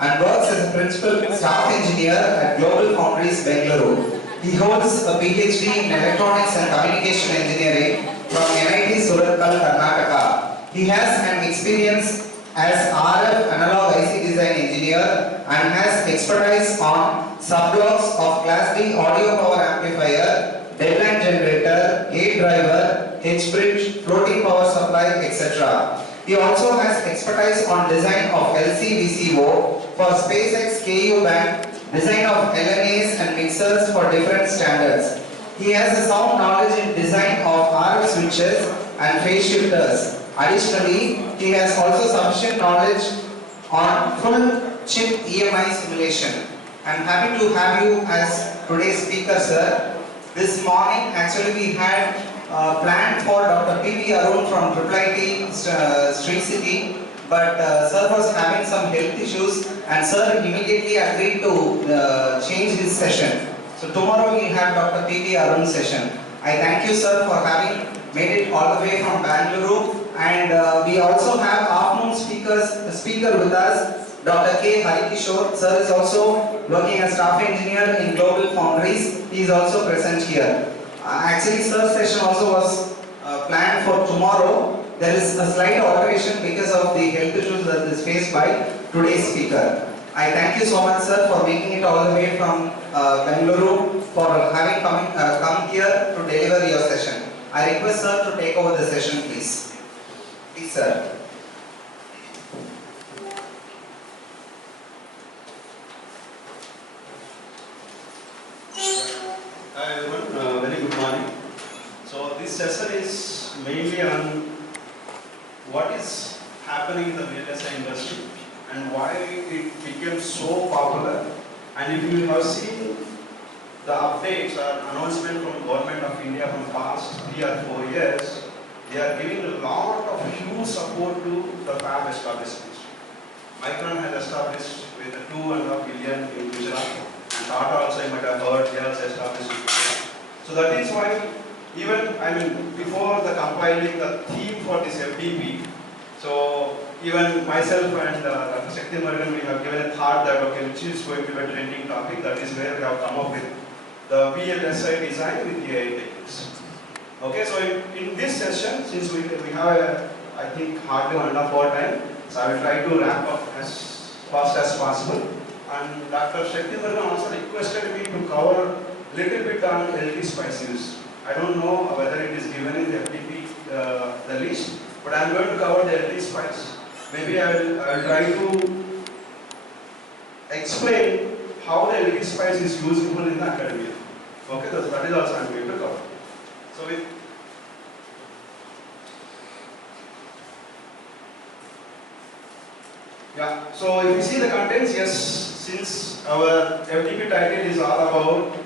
and works as a principal staff engineer at Global Foundries, Bengaluru. He holds a PhD in Electronics and Communication Engineering from NIT Surathkal, Karnataka. He has an experience as RF analog IC design engineer and has expertise on subblocks of Class D audio power amplifier, deadline generator, gate driver, H-bridge, floating power supply, etc. He also has expertise on design of LC-VCO for SpaceX KU band, design of LNAs and mixers for different standards. He has a sound knowledge in design of RF switches and phase shifters. Additionally, he has also sufficient knowledge on full chip EMI simulation. I am happy to have you as today's speaker, sir. This morning, actually, we had planned for Dr. P.V. Arun from IIT Sri City, but sir was having some health issues, and sir immediately agreed to change his session. So tomorrow we have Dr. P.V. Arun's session. I thank you, sir, for having made it all the way from Bengaluru. And we also have afternoon speaker with us, Dr. K.VasudevaReddy. Sir is also working as staff engineer in Global Foundries. He is also present here. Actually, sir's session also was planned for tomorrow. There is a slight alteration because of the health issues that is faced by today's speaker. I thank you so much, sir, for making it all the way from Bengaluru, for having come here to deliver your session. I request sir to take over the session, please. Please, sir. Hi everyone, very good morning. So this session is mainly on what is happening in the VLSI industry and why it became so popular. And if you have seen the updates or announcement from Government of India from past 3 or 4 years, they are giving a lot of huge support to the fab establishments. Micron has established with 2.5 billion in Gujarat, and Tata also you might have heard they also established in Gujarat. So that is why even before the compiling the theme for this FDP, so even myself and Dr. Shakti Morgan, we have given a thought that okay, which is going to be a trending topic. That is where we have come up with the VLSI design with AI techniques. Okay, so in this session, since we have I think hardly 1.5 hour time, so I will try to wrap up as fast as possible. And Dr. Shakti Morgan also requested me to cover a little bit on LT spices. I don't know whether it is given in the FDP the list, but I am going to cover the LT spice. Maybe I will try to explain how the LT spice is useful in the academia. Okay, so that is also I am going to cover. So so if you see the contents, yes, since our FDP title is all about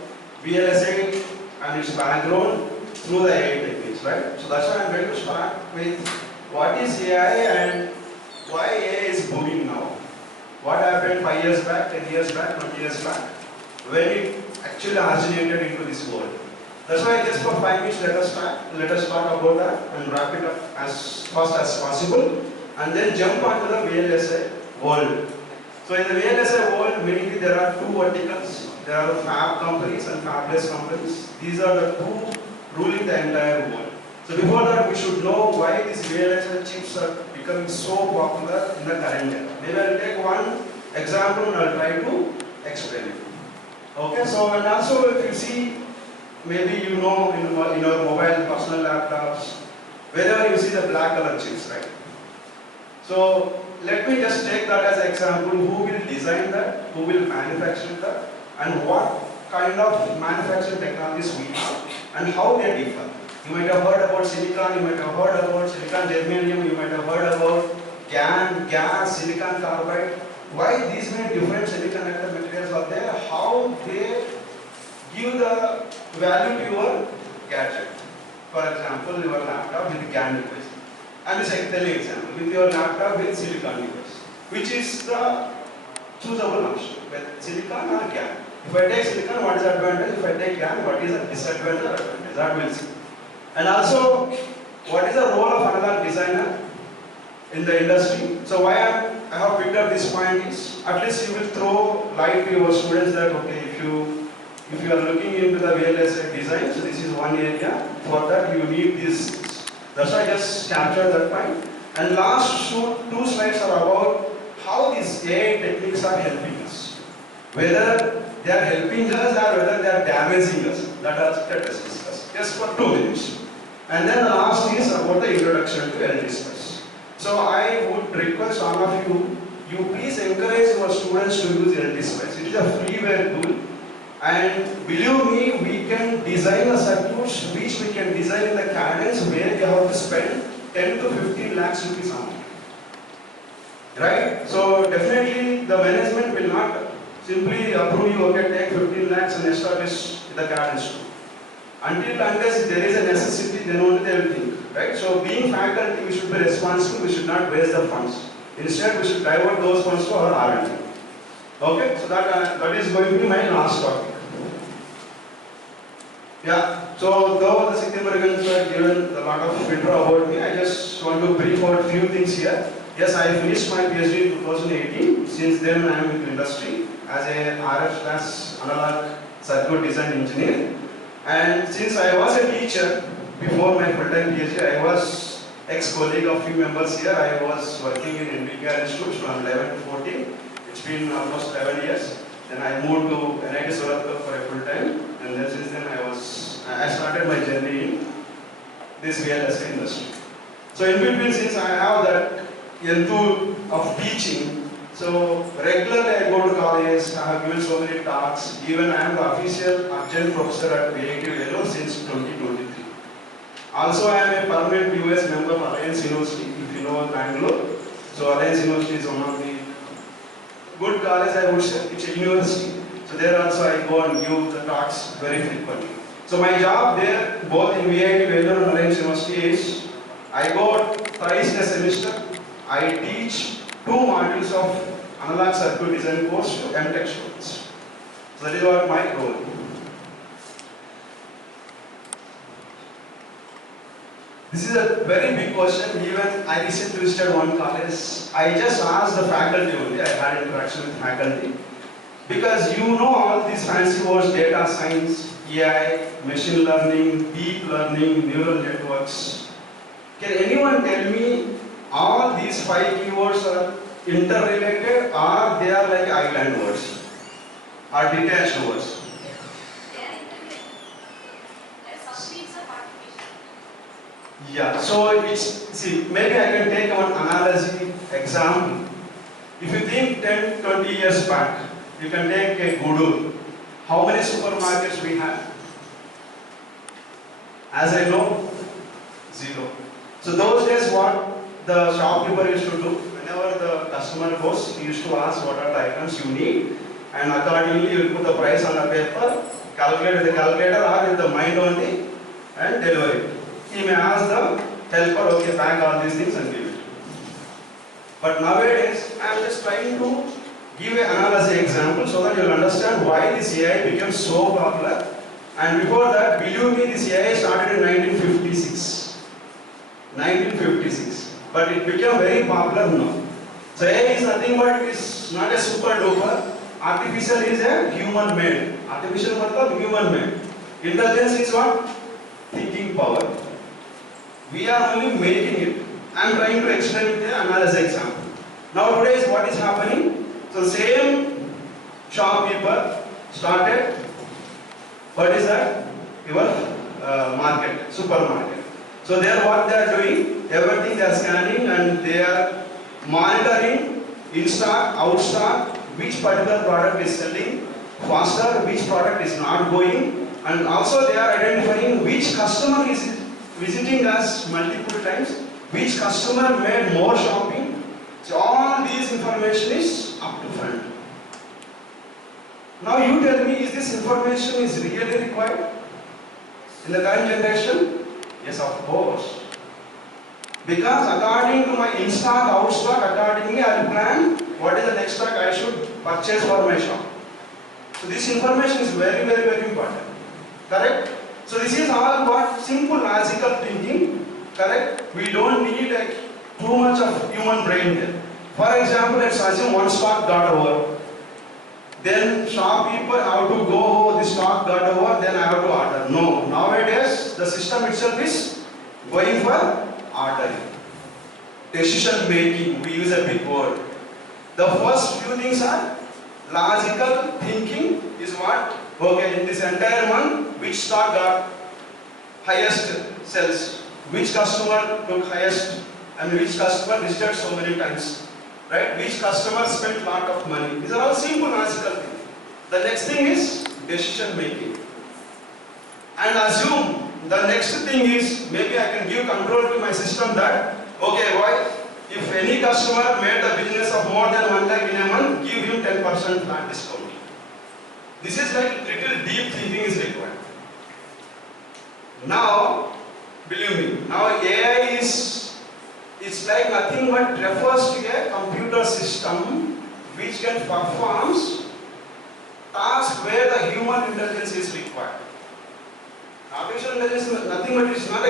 VLSI and its background through the AI techniques, right? So that's why I'm going to start with what is AI and why AI is booming now. What happened 5 years back, 10 years back, 20 years back, when it actually originated into this world. That's why just for 5 minutes let us talk about that and wrap it up as fast as possible, and then jump onto the VLSI world. So in the VLSI world, mainly there are 2 verticals. There are the fab companies and fabless companies. These are the 2 ruling the entire world. So before that, we should know why these VLSI chips are becoming so popular in the current year. Maybe I will take one example and I will try to explain it. Okay, so and also if you see, maybe you know in your mobile personal laptops, wherever you see the black color chips, right? So let me just take that as an example. Who will design that? Who will manufacture that? And what kind of manufacturing technologies we have and how they differ. You might have heard about silicon, you might have heard about silicon germanium, you might have heard about GaN, gas, silicon carbide. Why these many different semiconductor materials are there? How they give the value to your gadget. For example, your laptop with GaN device. I'm just telling example, with your laptop with silicon device, which is the choosable option, with silicon or GaN. If I take silicon, what is the advantage? If I take GaN, what is the disadvantage or advantage? That we'll see. And also, what is the role of analog designer in the industry? So why I'm I have picked up this point is, at least you will throw light to your students that, okay, if you are looking into the VLSI design, so this is one area, for that you need this. That's why I just captured that point. And last two slides are about how these AI techniques are helping us. Whether they are helping us or whether they are damaging us. Let us discuss. Just for 2 minutes. And then the last is about the introduction to LD-Spice. So I would request all of you please encourage your students to use LD-Spice. It is a freeware tool. And believe me, we can design a circuits which we can design in the cadence where we have to spend 10 to 15 lakhs rupees on it. Right? So definitely the management will not simply approve you, okay, take 15 lakhs and establish the cadence tool. Unless there is a necessity, then only they will think. Right? So being faculty, we should be responsible, we should not waste the funds. Instead, we should divert those funds to our R&D. Okay, so that is going to be my last topic. Yeah, so though the Sikh-Americans were given a lot of intro about me, I just want to brief out a few things here. Yes, I finished my PhD in 2018. Since then, I am in the industry as a RF/analog circuit design engineer. And since I was a teacher before my full-time PhD, I was ex-colleague of few members here. I was working in NBKR Institute from 11 to 14. It's been almost 11 years. Then I moved to NIT Surat for a full time, and then since then I started my journey in this VLSI industry. So in between, since I have that enthusiasm of teaching, so regularly I go to college, I have given so many talks. Even I am the official adjunct professor at VIT Vellore since 2023. Also, I am a permanent US member of Alliance University, if you know Bengaluru. So Alliance University is one of the good college, I would say. It's a university. So there also I go and give the talks very frequently. So my job there, both in VIT Vellore and Alliance University, is I go thrice a semester. I teach 2 modules of analog circuit design course to MTech students. So that is what my role. This is a very big question. Even I recently visited one college. I just asked the faculty only. I had interaction with faculty. Because you know all these fancy words, data science, AI, machine learning, deep learning, neural networks. Can anyone tell me all these 5 keywords are interrelated or they are like island words or detached words? Yeah, so it's, see, maybe I can take one analogy example. If you think 10, 20 years back, you can take a Gudur. How many supermarkets we have? As I know, 0. So those days what the shopkeeper used to do, whenever the customer goes, he used to ask what are the items you need, and accordingly you will put the price on the paper, calculate with the calculator or with the mind only, and deliver it. He may ask the helper, okay, pack all these things and give it. But nowadays, I am just trying to give an analogy example so that you will understand why this AI became so popular. And before that, believe me, this AI started in 1956. 1956. But it became very popular now. So AI is nothing but it is not a super duper. Artificial is a human made. Artificial is human made. Intelligence is what? Thinking power. We are only making it. I am trying to explain with an analogy example. Now today what is happening? So same shopkeeper started, what is that? Your market, supermarket. So there what they are doing, everything they are scanning and they are monitoring in stock, out stock, which particular product is selling faster, which product is not going, and also they are identifying which customer is visiting us multiple times, which customer made more shopping. So all these information is up to front. Now you tell me, is this information is really required in the current generation? Yes, of course. Because according to my in-stock, out-stock, accordingly I will plan what is the next stock I should purchase for my shop. So this information is very, very, very important. Correct? So this is all what simple logical thinking. Correct? We don't need too much of human brain there. For example, let's assume one stock got over. Then shopkeeper have to go, oh, the stock got over, then I have to order. No, nowadays the system itself is going for ordering. Decision making, we use a big word. The first few things are logical thinking is what? Okay, in this entire month, which stock got highest sales? Which customer took highest and which customer visited so many times? Right? Which customer spent lot of money? These are all simple logical things. The next thing is decision making. And assume the next thing is maybe I can give control to my system that okay, why? If any customer made the business of more than 1 lakh in a month, give him 10% flat discount. This is like little deep thinking is required. Now, believe me, now AI it's like nothing but refers to a computer system which can perform tasks where the human intelligence is required. Artificial intelligence is nothing but it's not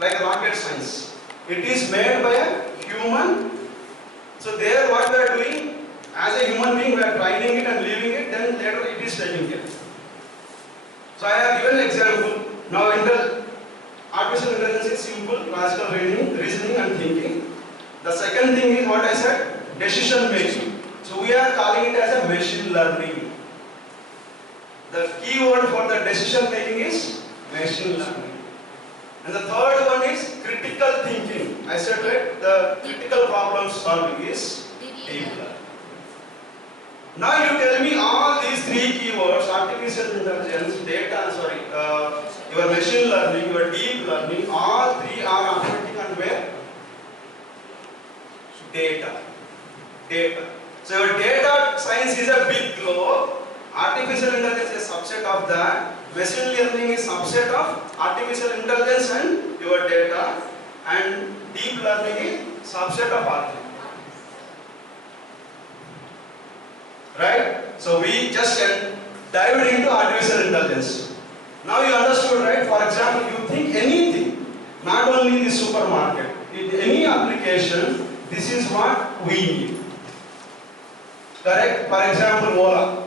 like rocket science. It is made by a human. So there what we are doing, as a human being we are training it and leaving it, then later it is taking care. So I have given an example. Now artificial intelligence is simple, logical reasoning and thinking. The second thing is what I said, decision making. So we are calling it as a machine learning. The key word for the decision making is machine learning. And the third one is critical thinking. I said right, the critical problem solving is deep learning. Now you tell me all these three keywords, artificial intelligence, your machine learning, your deep learning, all three are operating on where? Data. So your data science is a big globe, artificial intelligence is a subset of that, machine learning is a subset of artificial intelligence and your data, and deep learning is a subset of all three. Right? So we just dived into artificial intelligence. Now you understood, right? For example, you think anything, not only the supermarket, in any application, this is what we need. Correct? For example, Ola.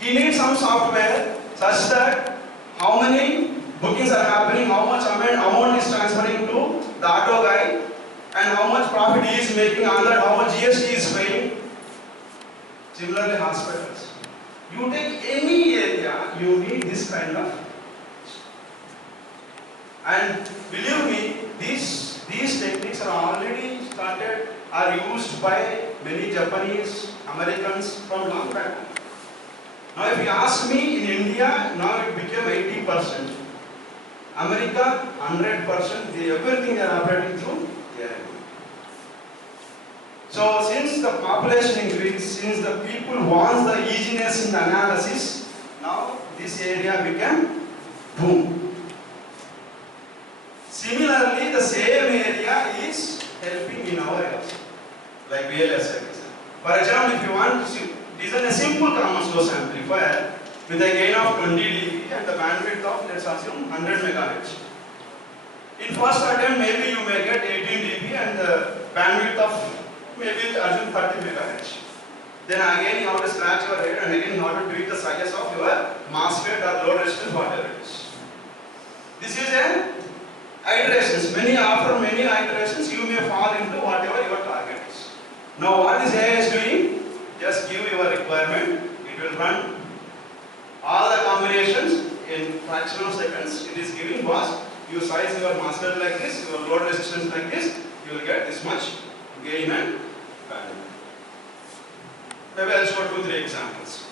He needs some software such that how many bookings are happening, how much amount is transferring to the auto guy, and how much profit he is making on that, how much GST is paying. Similarly, hospitals. You take any area, you need this kind of. And believe me, these techniques are already are used by many Japanese, Americans from long back. Now if you ask me, in India, now it became 80%. America, 100%, everything they are operating through AI. So since the population increased, since the people want the easiness in the analysis, now this area became boom. Similarly, the same area is helping in our areas, like VLSI. For example, if you want to design a simple common source amplifier with a gain of 20 dB and the bandwidth of, let's assume, 100 MHz. In first attempt, maybe you may get 18 dB and the bandwidth of maybe assume 30 MHz. Then again you have to scratch your head and again you have to tweak the size of your MOSFET or load resistance, whatever it is. This is an iterations. After many iterations you may fall into whatever your target is. Now what is AI is doing? Just give your requirement, it will run all the combinations in fraction of seconds. It is giving was, you size your MOSFET like this, your load resistance like this, you will get this much gain and bandwidth. Maybe I'll show 2-3 examples.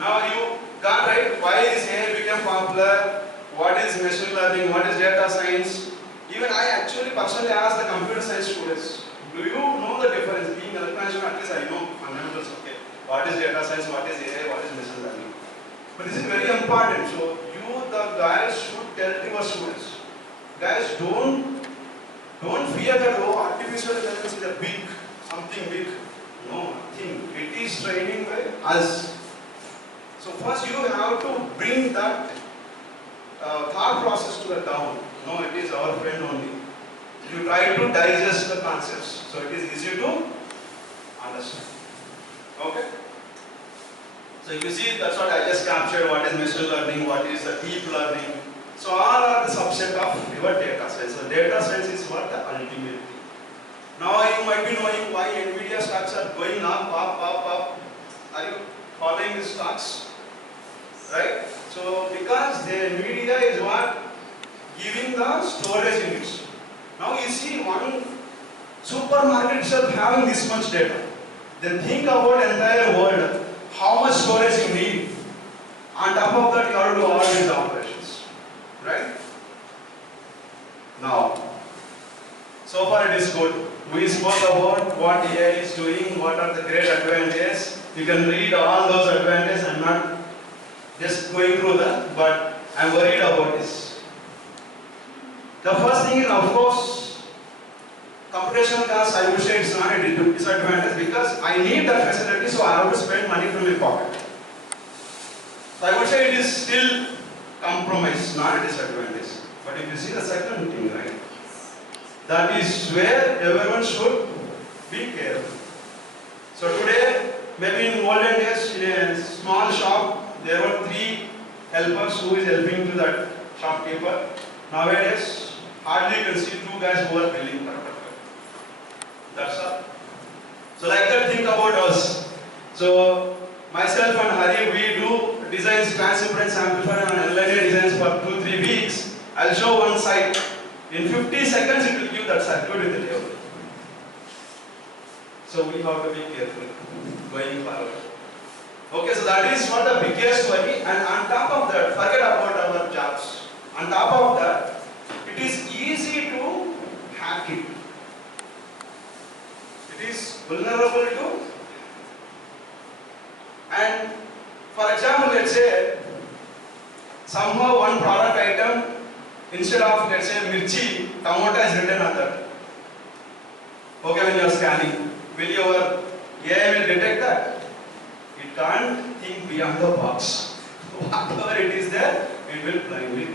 Now you got right why this AI became popular, what is machine learning, what is data science. Even I actually personally asked the computer science students, do you know the difference? Being electronic, at least I know fundamentals, okay. What is data science, what is AI, what is machine learning. But this is very important. So you, the guys, should tell to your students, guys, don't fear that, oh, artificial intelligence is a big, something big. No, nothing. It is training by us. So first you have to bring that thought process to the down. No, it is our friend only. you try to digest the concepts. So it is easy to understand. Okay? So if you see, that's what I just captured, what is machine learning, what is the deep learning. So all are the subset of your data science. So data science is what the ultimate thing. Now you might be knowing why NVIDIA stocks are going up. Are you following the stocks? Right? So because the NVIDIA is what? Giving the storage units. Now you see one supermarket itself having this much data. Then think about entire world, how much storage you need. On top of that, you have to do all these operations. Right? Now, so far it is good. We spoke about what AI is doing, what are the great advantages. You can read all those advantages. I'm not just going through that, but I'm worried about this. The first thing is, of course, computational cost, I would say it's not a disadvantage because I need that facility, so I have to spend money from my pocket. So I would say it is still compromise, not a disadvantage. But if you see the second thing, right, that is where everyone should be careful. So today, maybe in olden days, in a small shop, there were 3 helpers who is helping to that shopkeeper. Nowadays, hardly you can see 2 guys who are billing. That's all. So like that, think about us. So myself and Hari, we do designs transimpedance amplifier and LNA designs for 2-3 weeks. I'll show one side. In 50 seconds, it will give that circuit with the table. So we have to be careful going forward. Okay, so that is what the biggest worry. And on top of that, forget about our jobs. On top of that, it is easy to hack it. It is vulnerable to. And for example, let's say somehow one product item, instead of, let's say, mirchi, tomato is written on that. Okay, when you are scanning, will your AI will detect that? It can't think beyond the box. Whatever it is there, it will blindly.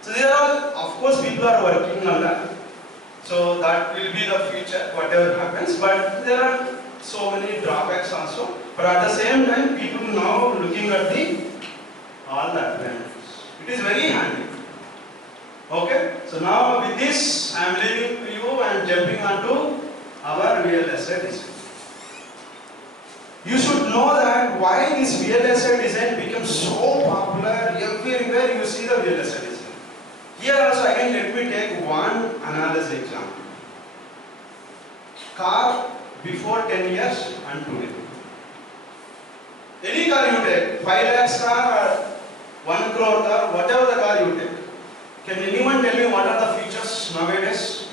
So these are all, of course, people are working on that. So that will be the future, whatever happens. But there are so many drawbacks also. But at the same time, people now looking at all the advantages. It is very handy. Okay, so now with this, I am leaving to you and jumping onto our VLSI design. You should know that why this VLSI design becomes so popular. Everywhere you see the VLSI design. Here also again, let me take one analysis example. Car before 10 years and today. Any car you take, 5 lakhs car or 1 crore car, whatever the car you take. Can anyone tell me what are the features nowadays?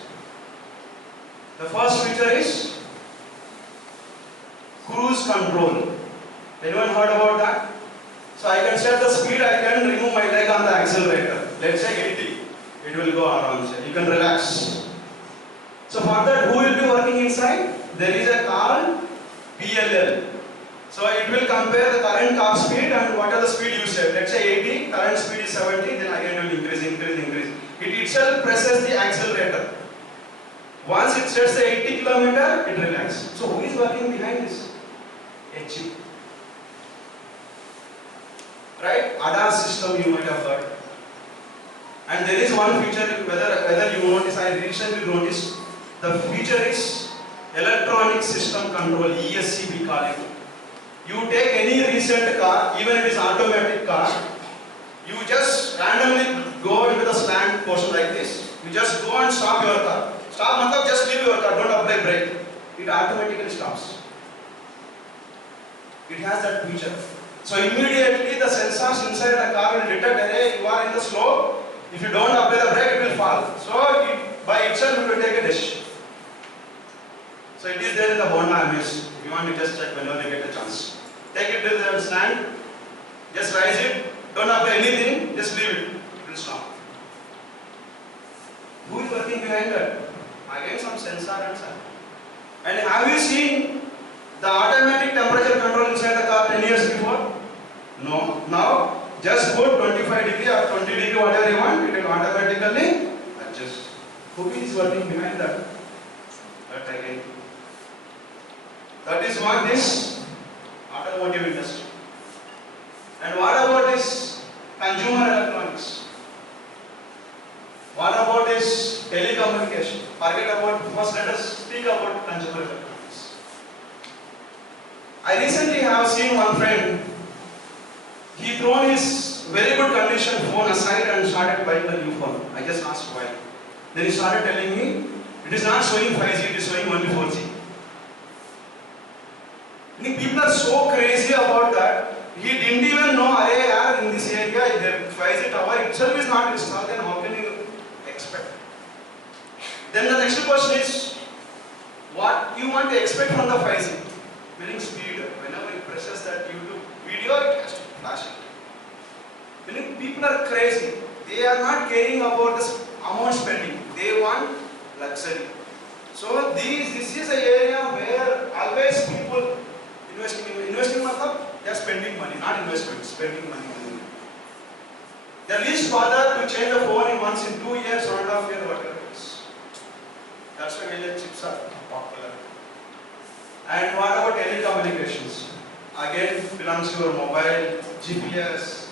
The first feature is cruise control. Anyone heard about that? So I can set the speed, I can remove my leg on the accelerator. Let's say 80. It will go around. You can relax. So for that, who will be working inside? There is a car PLL. So it will compare the current car speed and what are the speed you set. Let's say 80, current speed is 70, then again it will increase. It itself presses the accelerator. Once it sets the 80 km, it relaxes. So who is working behind this? HE. Right? ADAS system you might have heard. And there is one feature, whether you notice, I recently noticed, the feature is electronic system control, ESC we call it. You take any recent car, even if it is automatic car, you just randomly go into the slant portion like this. You just go and stop your car. Stop, matlab just leave your car, don't apply brake. It automatically stops. It has that feature. So immediately the sensors inside the car will detect, hey, you are in the slope. If you don't apply the brake, it will fall. So it, by itself it will take a decision. So it is there in the Honda MS. If you want to just check whenever you get a chance. Take it to the stand, just rise it, don't apply anything, just leave it. It will stop. Who is working behind that? Again some sensor and such. And have you seen the automatic temperature control inside the car 10 years before? No. Now just put 25 degree or 20 degree whatever you want, it will automatically adjust. Who is working behind that? But again, that is what this automotive industry. And what about this consumer electronics? What about this telecommunication? Forget about, first let us speak about consumer electronics. I recently have seen one friend, he thrown his very good condition phone aside and started buying a new phone. I just asked why. Then he started telling me, it is not showing 5G, it is showing only 4G. People are so crazy about that. He didn't even know, in this area, the 5G tower itself is not installed, then how can you expect? Then the next question is, what you want to expect from the 5G? Meaning speed. Whenever it presses that YouTube video, it has to flash it. Meaning people are crazy. They are not caring about the amount spending. They want luxury. So this is an area where always people investing matlab, they are spending money, not investment, spending money. They are least bother to change the phone once in 2 years, 1.5 years, whatever it is. That's why VLSI chips are popular. And what about telecommunications? Again, belongs to your mobile, GPS,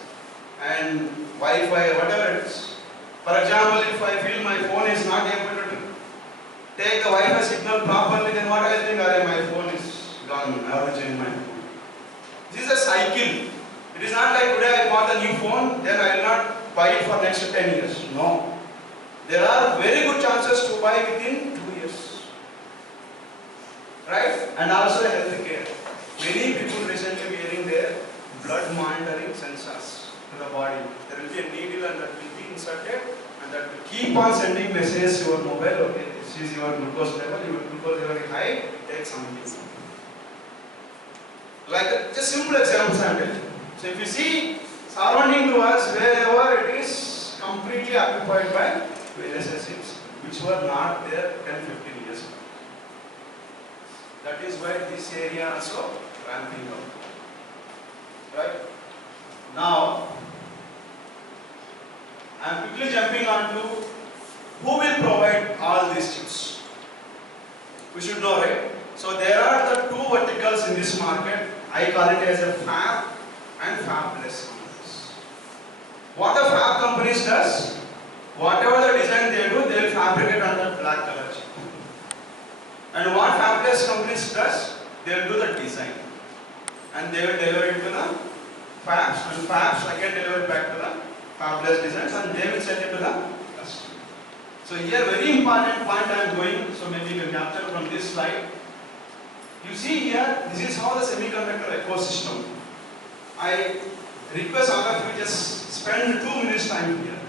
and Wi-Fi, whatever it is. For example, if I feel my phone is not able to take the Wi-Fi signal properly, then what I think, my phone is gone, I have to change my phone. This is a cycle. It is not like today I bought a new phone, then I will not buy it for next 10 years. No. There are very good chances to buy within 2 years. Right? And also healthcare. Many people recently wearing their blood monitoring sensors to the body. There will be a needle and that will be inserted and that will keep on sending messages to your mobile. Okay, this is your glucose level, your glucose level is high, take something. Like just simple examples I am telling. So if you see surrounding to us, wherever it is completely occupied by VLSI chips, which were not there 10-15 years ago. That is why this area also ramping up. Right? Now, I am quickly jumping on to who will provide all these chips. We should know, right? So there are the two verticals in this market. I call it as a fab and fabless companies. What the fab companies does, whatever the design they do, they will fabricate on the black color chip. And what fabless companies does, they will do the design. And they will deliver it to the fabs, and fabs again deliver it back to the fabless designs, and they will send it to the customer. So here very important point I am going, so maybe you can capture from this slide. You see here, this is how the semiconductor ecosystem. I request all of you just spend 2 minutes time here.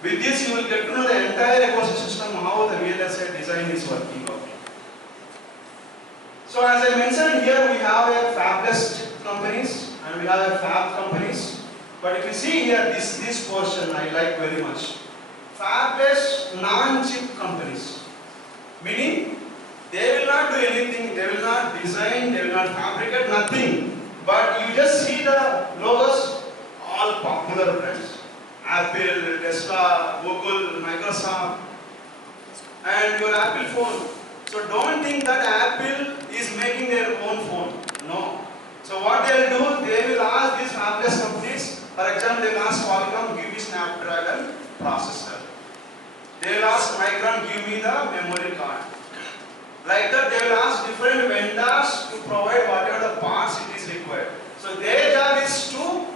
With this you will get to know the entire ecosystem, how the VLSI design is working out. So as I mentioned here, we have a fabless chip companies and we have a fab companies. But if you see here, this portion I like very much. Fabless non-chip companies. Meaning, they will not do anything, they will not design, they will not fabricate, nothing. But you just see the logos, all popular brands. Apple, Tesla, Google, Microsoft, and your Apple phone. So don't think that Apple is making their own phone. No. So what they will do, they will ask these fabless companies, for example, they will ask Qualcomm, give me Snapdragon processor. They will ask Micron, give me the memory card. Like that, they will ask different vendors to provide whatever the parts it is required. So their job is to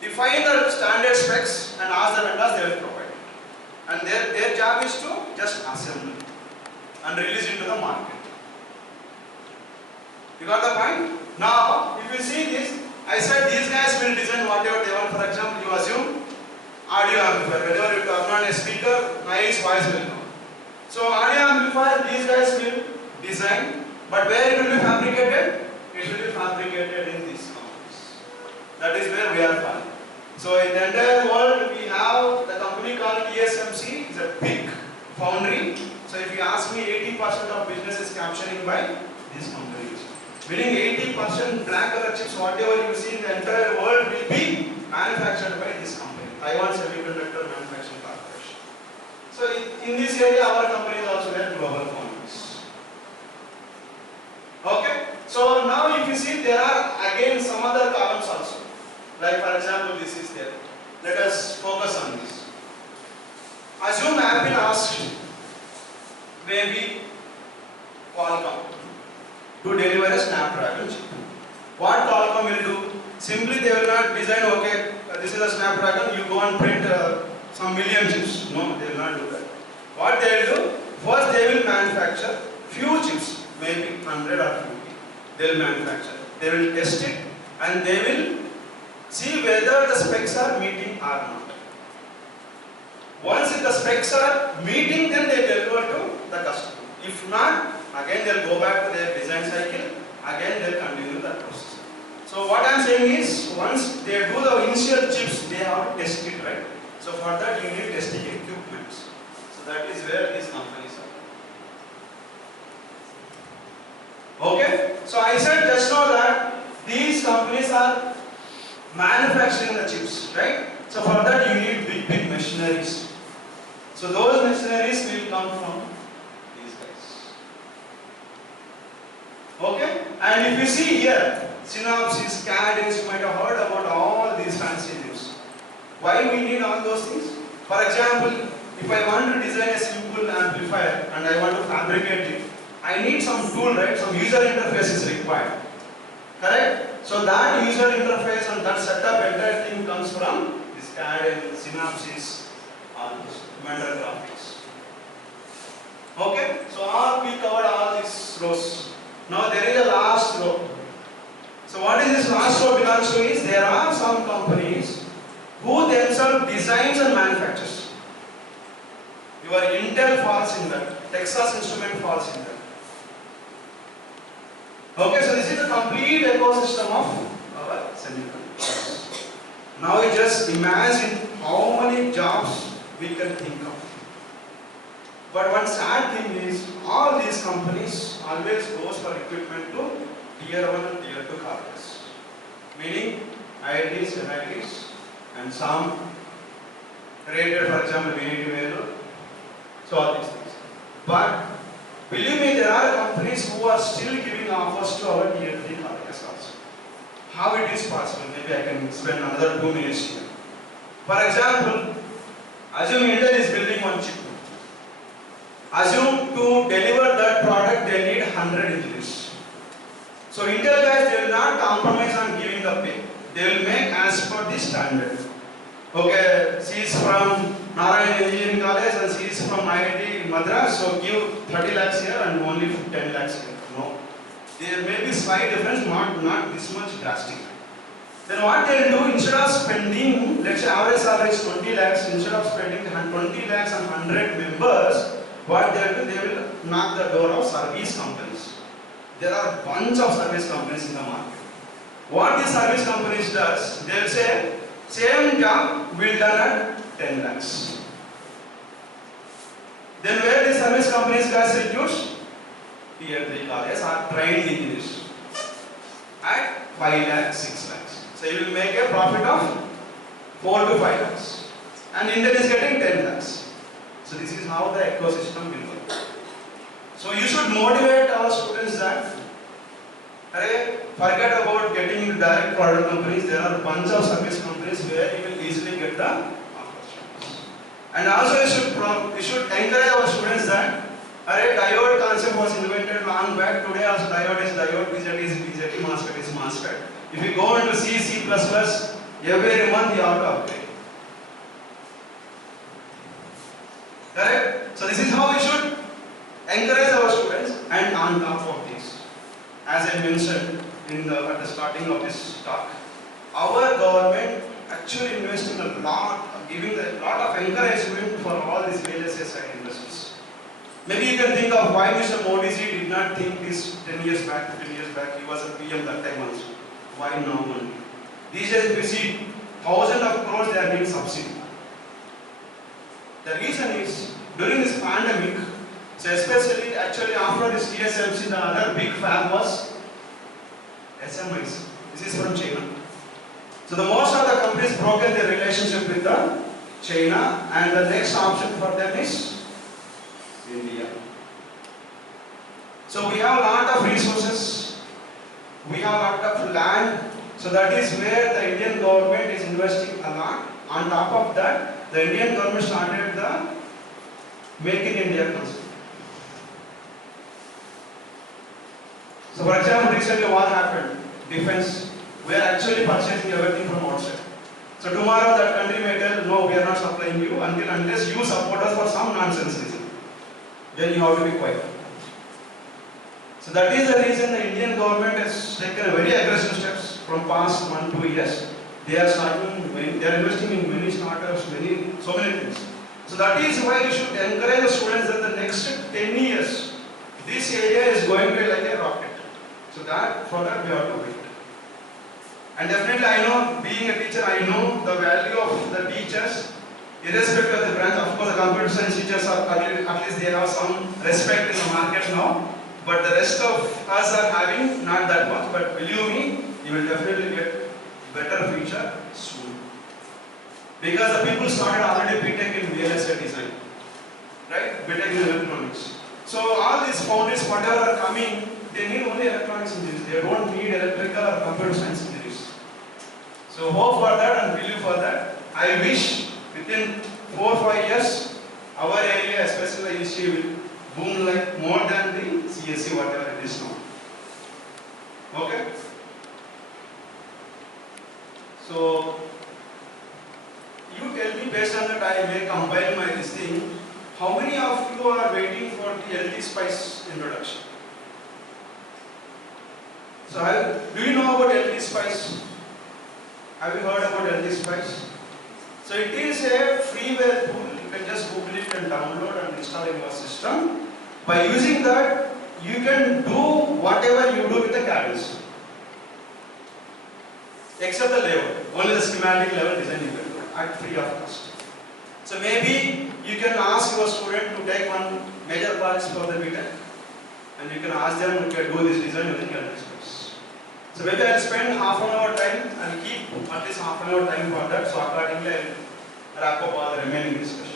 define the standard specs and ask the vendors, they will provide it. And their job is to just assemble and release into the market. You got the point? Now, if you see this, I said these guys will design whatever they want. For example, you assume audio amplifier. Whenever you turn on a speaker, nice voice will come. So audio amplifier, these guys will design, but where it will be fabricated? It will be fabricated in these companies. That is where we are finding. So in the entire world, we have the company called TSMC. It's a big foundry. So if you ask me, 80% of business is capturing by these companies. Meaning 80% black color chips, whatever you see in the entire world will be manufactured by this company, Taiwan Semiconductor Manufacturing Corporation. So in this area our company is also there, global foundries. Okay? So now if you see, there are again some other columns also. Like for example, this is there. Let us focus on this. Assume I have been asked maybe Qualcomm to deliver a Snapdragon chip. What Qualcomm will do? Simply they will not design, okay, this is a Snapdragon, you go and print some million chips. No, they will not do that. What they will do? First they will manufacture few chips, maybe 100 or 50. They will manufacture. They will test it and they will see whether the specs are meeting or not. Once the specs are meeting, then they deliver to the customer. If not, again they will go back to their design cycle, again they will continue that process. So what I am saying is, once they do the initial chips, they have to test it, right? So for that you need testing equipment. So that is where these companies are. Okay? So I said just now that these companies are manufacturing the chips, right? So for that you need big machineries. So those machineries will come from these guys. Okay? And if you see here, synopsis, cadence, you might have heard about all these fancy names. Why we need all those things? For example, if I want to design a simple amplifier and I want to fabricate it, I need some tool, right? Some user interface is required. Correct? So that user interface and that setup, entire thing comes from this cadence, synopsis, all those vendor graphics. Okay? So we covered all these rows. Now there is a last row. So what is this last row belongs to is, there are some companies who themselves designs and manufactures. Your Intel falls in that, Texas Instrument falls in that. Okay, so this is the complete ecosystem of our semiconductors. Now you just imagine how many jobs we can think of. But one sad thing is, all these companies always goes for equipment to tier 1 and tier 2 colleges. Meaning IITs, NITs and some rated, for example, Bengaluru. So all these things. But believe me, there are companies who are still giving offers to our tier 3 colleges also. How it is possible? Maybe I can spend another 2 minutes here. For example, assume Intel is building one chip. Assume to deliver that product they need 100 engineers. So Intel guys, they will not compromise on giving the pay. They will make as per the standard. Okay, she is from Narayan Engineering College and she is from IIT Madras, so give 30 lakhs here and only 10 lakhs here. No. There may be slight difference, not this much drastic. Then what they will do, instead of spending, let's say average salary is 20 lakhs, instead of spending 20 lakhs on 100 members, what they will do, they will knock the door of service companies. There are a bunch of service companies in the market. What these service companies does, they will say, same job will done at 10 lakhs. Then where the service companies guys reduce? Tier 3 colleges are trained engineers at 5 lakhs, 6 lakhs. So you will make a profit of 4 to 5 lakhs. And Intel is getting 10 lakhs. So this is how the ecosystem will work. So you should motivate our students that, forget about getting into direct product companies. There are a bunch of service companies where you will easily get the opportunities. And also you should encourage our students that diode concept was invented long back. Today also diode is diode, BJT is BJT, MOSFET is MOSFET. If you go into C, C++, every month you have to upgrade. Correct? So this is how we should encourage our students. And on top of this, as I mentioned at the starting of this talk, our government actually investing a lot, giving a lot of encouragement for all these VLSI side industries. Maybe you can think of why Mr. Modi ji did not think this 10 years back, 15 years back. He was a PM that time also. Why now only? These days we see thousands of crores they are being subsidized. The reason is, during this pandemic, so especially actually after this TSMC, the other big fab was SMIs. This is from China. So the most of the companies broken their relationship with the China, and the next option for them is in India. So we have a lot of resources, we have a lot of land, so that is where the Indian government is investing a lot. On top of that, the Indian government started the Make in India concept. So for example, recently what happened? Defense, we are actually purchasing everything from outside. So tomorrow that country may tell, no, we are not supplying you unless you support us for some nonsense reason. Then you have to be quiet. So that is the reason the Indian government has taken very aggressive steps from past 1-2 years. They are investing in many startups, so many things. So that is why you should encourage the students that the next 10 years, this area is going to be like a rocket. So that for that we have to wait. And definitely I know, being a teacher, I know the value of the teachers, irrespective of the branch. Of course, the computer science teachers are, at least they have some respect in the market now. But the rest of us are having not that much. But believe me, you will definitely get better future soon. Because the people started already BTech in VLSI design, right? BTech in electronics. So all these foundries, whatever are coming, they need only electronics engineers. They don't need electrical or computer science engineers. So hope for that and believe for that. I wish within 4-5 years, our area, especially the EC, will boom like more than the CSE, whatever it is now. Okay? So, you tell me, based on that I may compile my this thing, how many of you are waiting for the LT Spice introduction? So, do you know about LT Spice? Have you heard about LT Spice? So, it is a freeware tool. You can just Google it and download and install in your system. By using that, you can do whatever you do with the cabins, except the layout. Only the schematic level design you can do at free of cost. So maybe you can ask your student to take one major class for the BTech, and you can ask them to do this design using LT Spice. So maybe I'll spend half an hour time and keep at least half an hour time for that. So accordingly, I'll wrap up all the remaining discussion.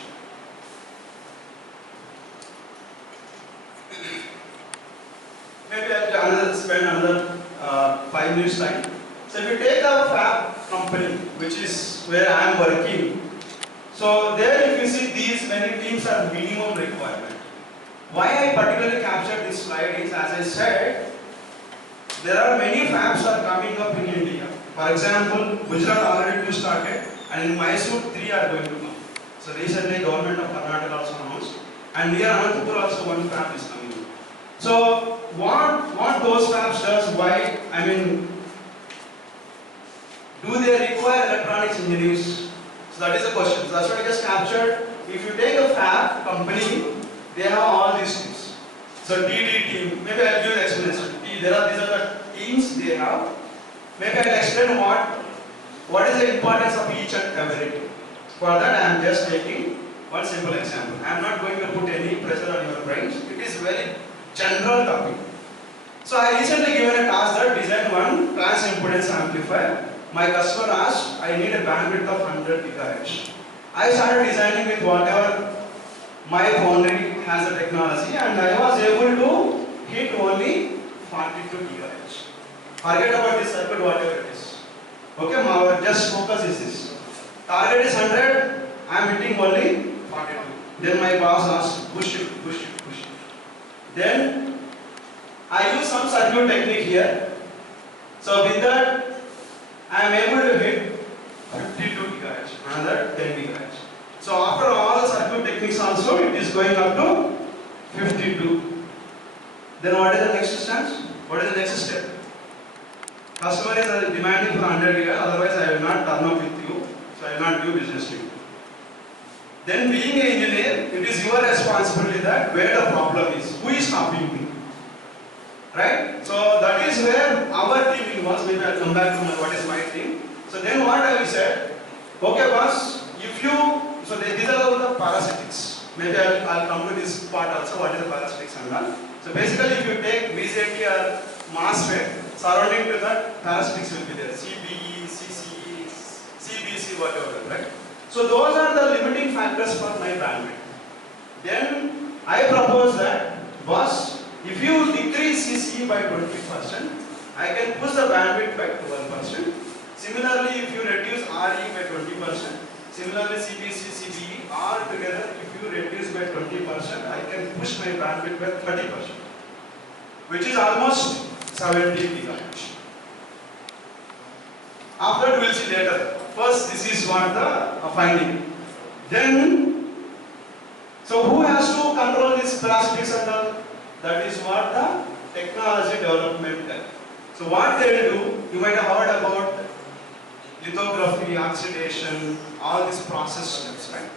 Maybe I'll spend another 5 minutes time. So if you take a fab company, which is where I am working, so there if you see these many teams are minimum requirement. Why I particularly captured this slide is, as I said, there are many fabs are coming up in India. For example, Gujarat already 2 started, and in Mysore 3 are going to come. So recently government of Karnataka also announced, and near Anantapur also 1 fab is coming. So what those fabs does, why, I mean, do they require electronics engineers? So that is the question. So that's what I just captured. If you take a fab company, they have all these things. So DD team, maybe I'll give the explanation. These are the teams they have. Maybe I'll explain what is the importance of each and everything. For that I am just taking one simple example. I am not going to put any pressure on your brains. It is very general topic. So I recently given a task that design one trans impedance amplifier. My customer asked, I need a bandwidth of 100 GHz. I started designing with whatever my foundry has the technology, and I was able to hit only 42 GHz. Forget about this circuit, whatever it is. Okay, our just focus is this. Target is 100, I am hitting only 42. Then my boss asked, push it, push it, push it. Then I use some circuit technique here. So with that, I am able to hit 52 GHz, another 10 GHz. So after all the circuit techniques also, it is going up to 52. Then what is the next stance? What is the next step? Customer is demanding for 100 GHz, otherwise I will not turn up with you. So I will not do business with you. Then being an engineer, it is your responsibility that where the problem is. Who is stopping me? Right? So that is where our team involves. Maybe I'll come back to what is my team. So then what I said, okay boss, if you, so these are all the parasitics. Maybe I'll come to this part also, what is the parasitics and all. So basically if you take VZT or MOSFET, surrounding to that parasitics will be there. CBE, CCE, CBC, whatever, right? So those are the limiting factors for my bandwidth. Then I propose that, boss, if you decrease CC by 20%, I can push the bandwidth by 12%. Similarly, if you reduce RE by 20%, similarly CBC, CBE, all together, if you reduce by 20%, I can push my bandwidth by 30%, which is almost 70 gigahertz. After that, we will see later. First, this is what the finding. Then, so who has to control this parasitics and all? That is what the technology development does. So what they will do, you might have heard about lithography, oxidation, all these process steps, right?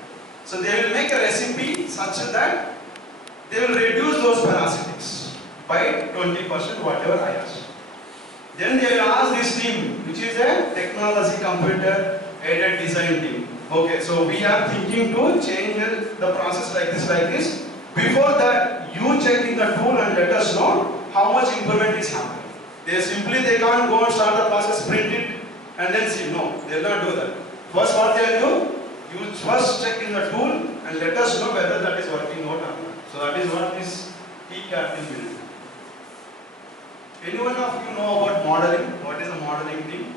So they will make a recipe such that they will reduce those parasitics by 20%, whatever I ask. Then they will ask this team, which is a technology computer aided design team. Okay, so we are thinking to change the process like this. Before that, you check in the tool and let us know how much improvement is happening. They can't go and start the process, print it, and then see. No, they will not do that. First, what they will do, you first check in the tool and let us know whether that is working out or not. So that is what this T-captain will do. Anyone of you know about modeling? What is a modeling thing?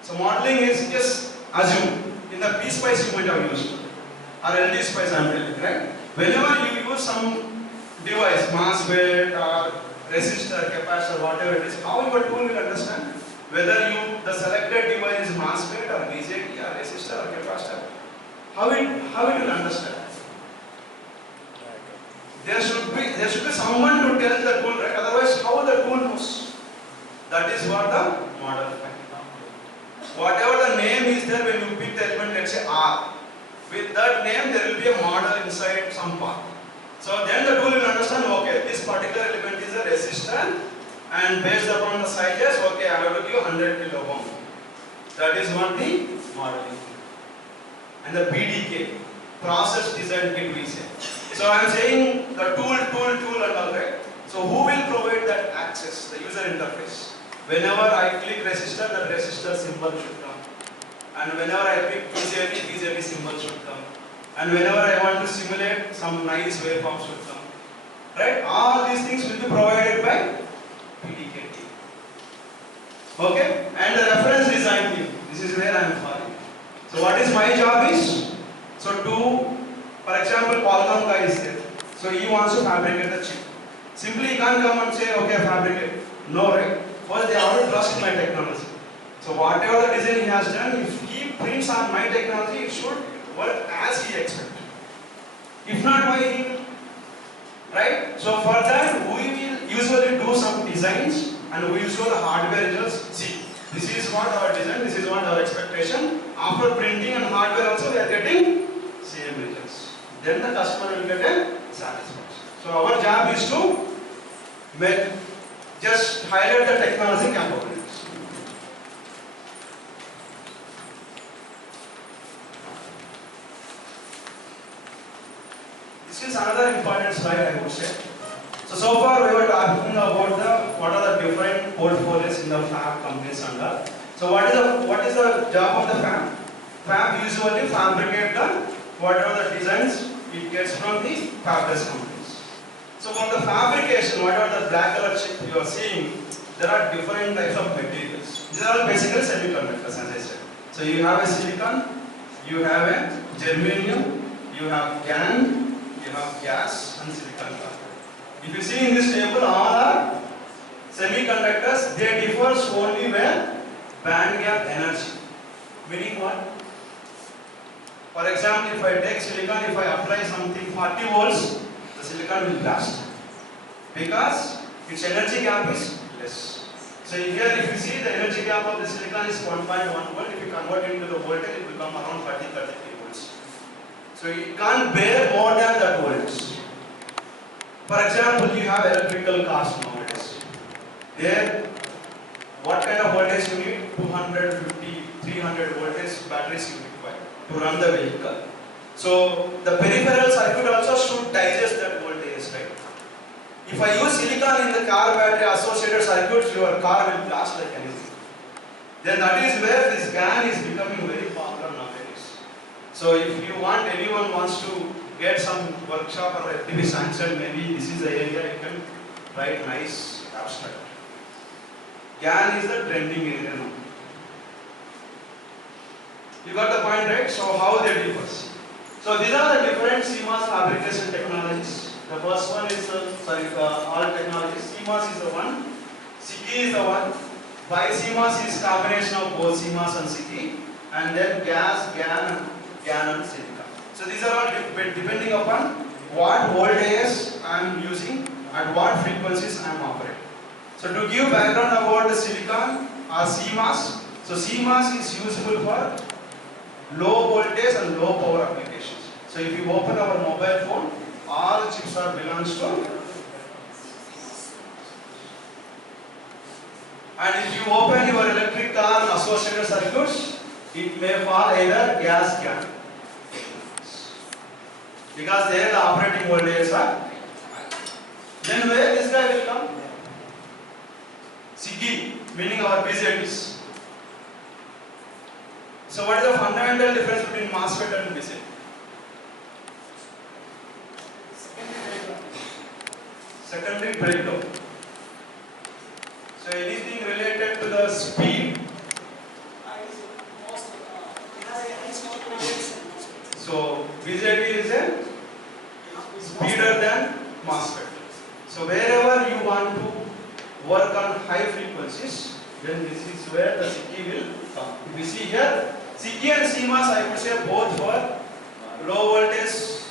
So modeling is just assume. In the P-Spice you might have used, or LD-Spice I am telling, right? Whenever you use some device, MOSFET or resistor, capacitor, whatever it is, how your tool will understand whether the selected device is MOSFET or BJT or resistor or capacitor? How it will understand? There should be someone to tell the tool, right? Otherwise, how the tool knows? That is what the model finds. Whatever the name is there when you pick the element, let's say R. With that name, there will be a model inside some part. So then the tool will understand, okay, this particular element is a resistor, and based upon the sizes, okay, I have to give 100 kilo ohm. That is what the modeling. And the PDK, process design kit we say. So I am saying the tool and all that. So who will provide that access, the user interface? Whenever I click resistor, that resistor symbol should come. And whenever I pick BJT symbol should come. And whenever I want to simulate, some nice waveform should come. Right? All these things will be provided by PDK team. Okay? And the reference design team. This is where I am falling. So what is my job is? So for example, Qualcomm guy is there. So he wants to fabricate a chip. Simply he can't come and say, okay, fabricate. No, right? First they have to trust my technology. So whatever the design he has done, if he prints on my technology, it should work as he expects. If not, why he will? Right? So for that, we will usually do some designs and we will show the hardware results. See, this is what our design, this is what our expectation. After printing and hardware also, we are getting same results. Then the customer will get a satisfaction. So our job is to just highlight the technology capabilities. This is another important slide, I would say. So far we were talking about what are the different portfolios in the fab companies and all. So what is the job of the fab? Fab usually fabricate whatever the designs it gets from the fabless companies. So from the fabrication, whatever the black color chip you are seeing, there are different types of materials. These are basically semiconductors, as I said. So you have a silicon, you have a germanium, you have GaN, you have gas and silicon carbide. If you see in this table, all are semiconductors. They differ only where band gap energy. Meaning what? For example, if I take silicon, if I apply something 40 volts, the silicon will blast. Because its energy gap is less. So here if you see the energy gap of the silicon is 1.1 volt, if you convert it into the voltage, it will come around 30-33 volts. So it can't bear more than that voltage. For example, you have electrical cars nowadays. There, what kind of voltage you need? 250, 300 voltage batteries you require to run the vehicle. So the peripheral circuit also should digest that voltage, right? If I use silicon in the car battery associated circuits, your car will blast like anything. Then that is where this GaN is becoming very popular nowadays. So if anyone wants to get some workshop or FDP sanctioned, maybe this is the area you can write nice abstract. GAN is the trending area now. You got the point, right? So how they differ? So these are the different CMOS fabrication technologies. The first one is all technologies. CMOS is the one. SiGe is the one. BiCMOS is combination of both CMOS and SiGe. And then gas, GAN and silicon. So these are all depending upon what voltages I am using and what frequencies I am operating. So to give background about the silicon or CMOS. So CMOS is useful for low voltage and low power applications. So if you open our mobile phone, all the chips are belongs to. And if you open your electric car and associated circuits, it may fall either gas GAN. Because there the operating voltages are. Then where this guy will come? SiGe, meaning our BJTs. So what is the fundamental difference between MOSFET and BJT? Secondary breakdown. So anything related to the speed. So BJT is a speeder than MOSFET. So wherever you want to work on high frequencies, then this is where the SiGe will come. If you see here, SiGe and CMOS I would say both for low voltage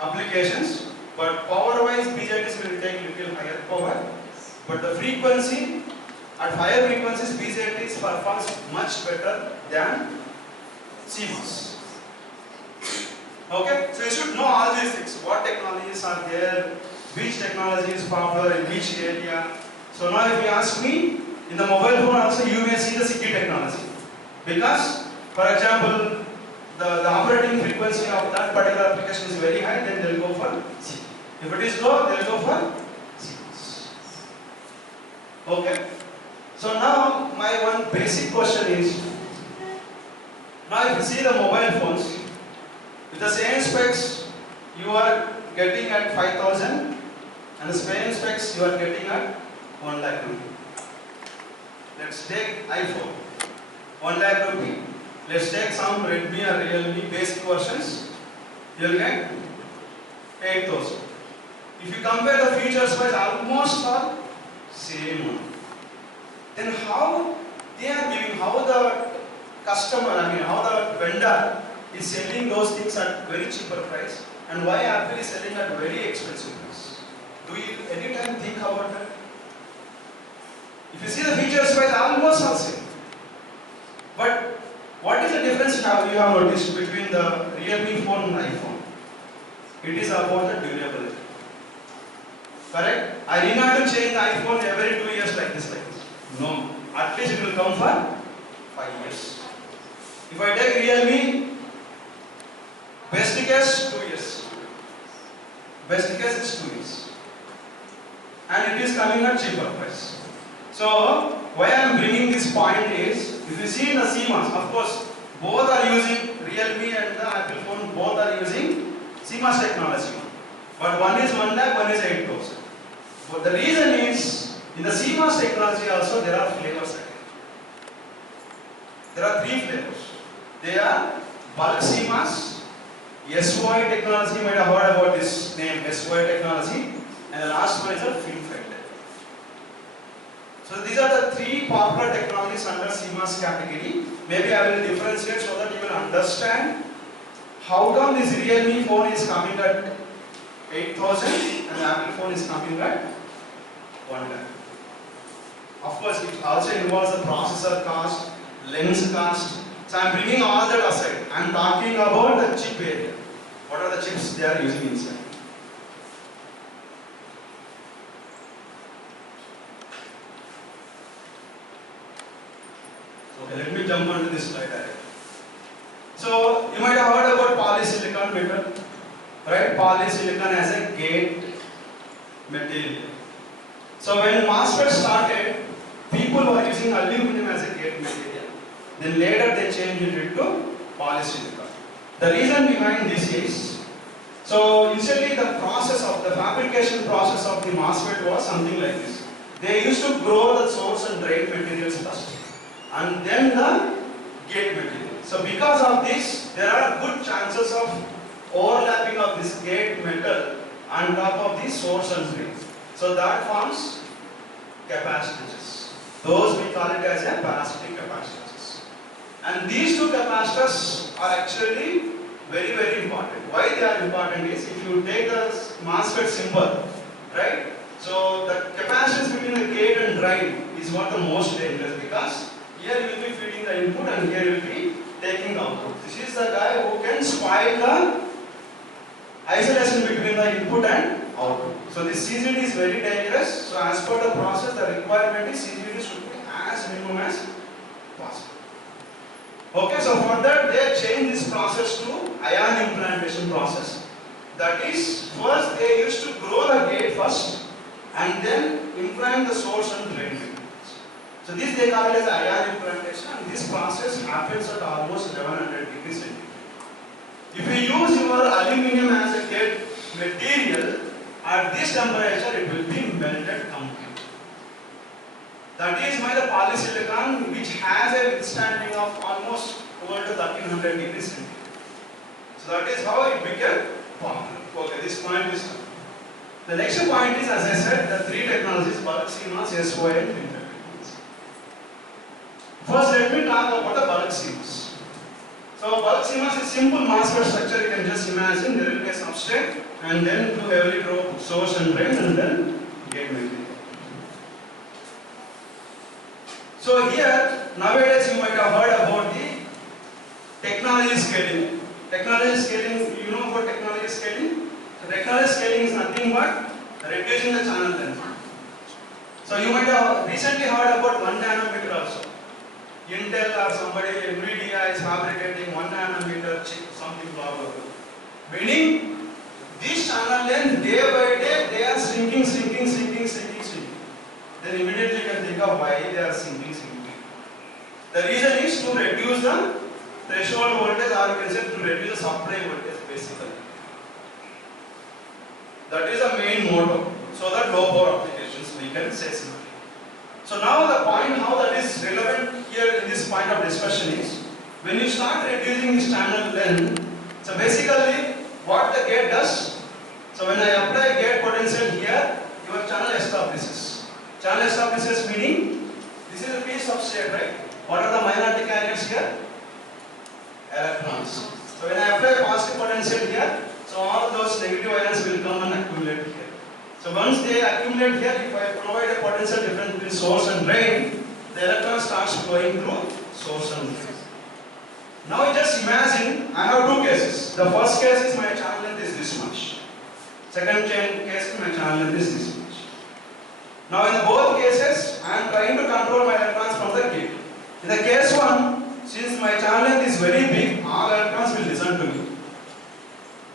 applications, but power wise BJTs will take little higher power. But the frequency, at higher frequencies BJTs performs much better than CMOS. Okay, so you should know all these things. What technologies are there, which technology is popular in which area. So now if you ask me, in the mobile phone also you may see the SiGe technology. Because, for example, the operating frequency of that particular application is very high, then they will go for SiGe. If it is low, they will go for CMOS. Okay. So now my one basic question is, now if you see the mobile phones, with the same specs you are getting at 5,000 and the same specs you are getting at 1 lakh rupee. Let's take iPhone, 1 lakh rupee. Let's take some Redmi or Realme basic versions, you will get 8,000. If you compare the features wise, almost all same one. Then how they are giving, how the customer, how the vendor is selling those things at very cheaper price, and why Apple is selling at very expensive price? Do you any time think about that? If you see the features wise, almost all same. But what is the difference you have noticed between the Realme phone and iPhone? It is about the durability. Correct? I need not to change the iPhone every 2 years like this. No. At least it will come for 5 years. If I take Realme, best case 2 years. Best case is 2 years. And it is coming at cheaper price. So, why I am bringing this point is, if you see in the CMOS, of course, both are using Realme and the Apple phone, both are using CMOS technology. But one is 1 lakh, one is 8,000. But the reason is, in the CMOS technology also there are flavors. There are 3 flavors. They are bulk CMOS, SOI technology, you might have heard about this name, SOI technology, and the last one is a FinFET. So these are the 3 popular technologies under CMOS category. Maybe I will differentiate so that you will understand how come this Realme phone is coming at 8,000 and the Apple phone is coming at 1 lakh. Of course, it also involves the processor cost, lens cost. So I am bringing all that aside. I am talking about the chip area. What are the chips they are using inside? Okay, let me jump onto this slide. So you might have heard about polysilicon metal, right? Polysilicon as a gate material. So when MOSFET started, people were using aluminum as a gate material. Then later they changed it into polysilicon. The reason behind this is, So initially the fabrication process of the MOSFET was something like this. They used to grow the source and drain materials first and then the gate material. So because of this, there are good chances of overlapping of this gate metal on top of the source and drain. So that forms capacitances. Those we call it as a parasitic capacitances. And these two capacitors are actually very, very important. Why they are important is, if you take the MOSFET symbol, right? So the capacitance between the gate and drain is what the most dangerous, because here you will be feeding the input and here you will be taking the output. This is the guy who can spoil the isolation between the input and output. So this CCD is very dangerous. So as per the process, the requirement is CCD should be as minimum as possible. Okay, so for that they change this process to ion implantation process. That is, first they used to grow the gate first and then implant the source and drain. So this they call it as ion implantation, and this process happens at almost 1100 degrees centigrade. If you use your aluminum as a gate material, at this temperature it will be melted completely. That is why the polysilicon, which has a withstanding of almost over to 1300 degrees centigrade. So that is how it became popular. Okay, this point is done. The next point is, as I said, the three technologies, bulk CMOS, SOI and FinFET technology. First, let me talk about the bulk CMOS. So bulk CMOS is simple MOSFET structure. You can just imagine there will be a substrate and then two heavily drove source and drain and then gate material. So here, nowadays you might have heard about the technology scaling. Technology scaling, you know about technology scaling? So technology scaling is nothing but reducing the channel length. So you might have recently heard about 1 nanometer also. Intel or somebody, NVIDIA is fabricating 1 nanometer chip, something blah blah blah. Meaning, this channel length day by day they are shrinking. Then immediately you can think of why they are shrinking. The reason is to reduce the threshold voltage, or you can say to reduce the supply voltage basically. That is the main motto. So that low power applications we can say simply. So now the point how that is relevant here in this point of discussion is, when you start reducing this channel length, so basically what the gate does, so when I apply gate potential here, your channel establishes. Channel establishes meaning, this is a piece of state, right? What are the minority carriers here? Electrons. So when I apply positive potential here, so all those negative ions will come and accumulate here. So once they accumulate here, if I provide a potential difference between source and drain, the electron starts flowing through source and drain. Now just imagine, I have two cases. The first case is my channel length is this much. Second case is my channel length is this much. Now in both cases, I am trying to control my electrons from the gate. In the case 1, since my channel length is very big, all electrons will listen to me.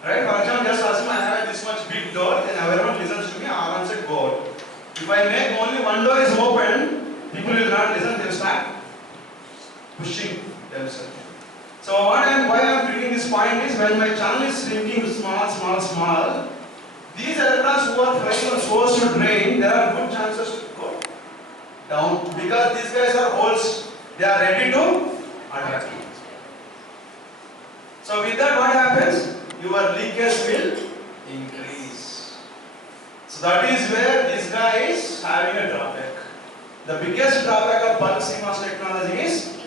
Right? For example, just assume I have this much big door, then everyone listens to me, all answer go out. If I make only one door is open, people will not listen, they will start pushing themselves. So why I am bringing this point is, when my channel is shrinking small, these electrons who are flowing from source to drain, there are good chances to go down, because these guys are holes, they are ready to attract. So with that what happens? Your leakage will increase. So that is where this guy is having a drawback. The biggest drawback of bulk CMOS technology is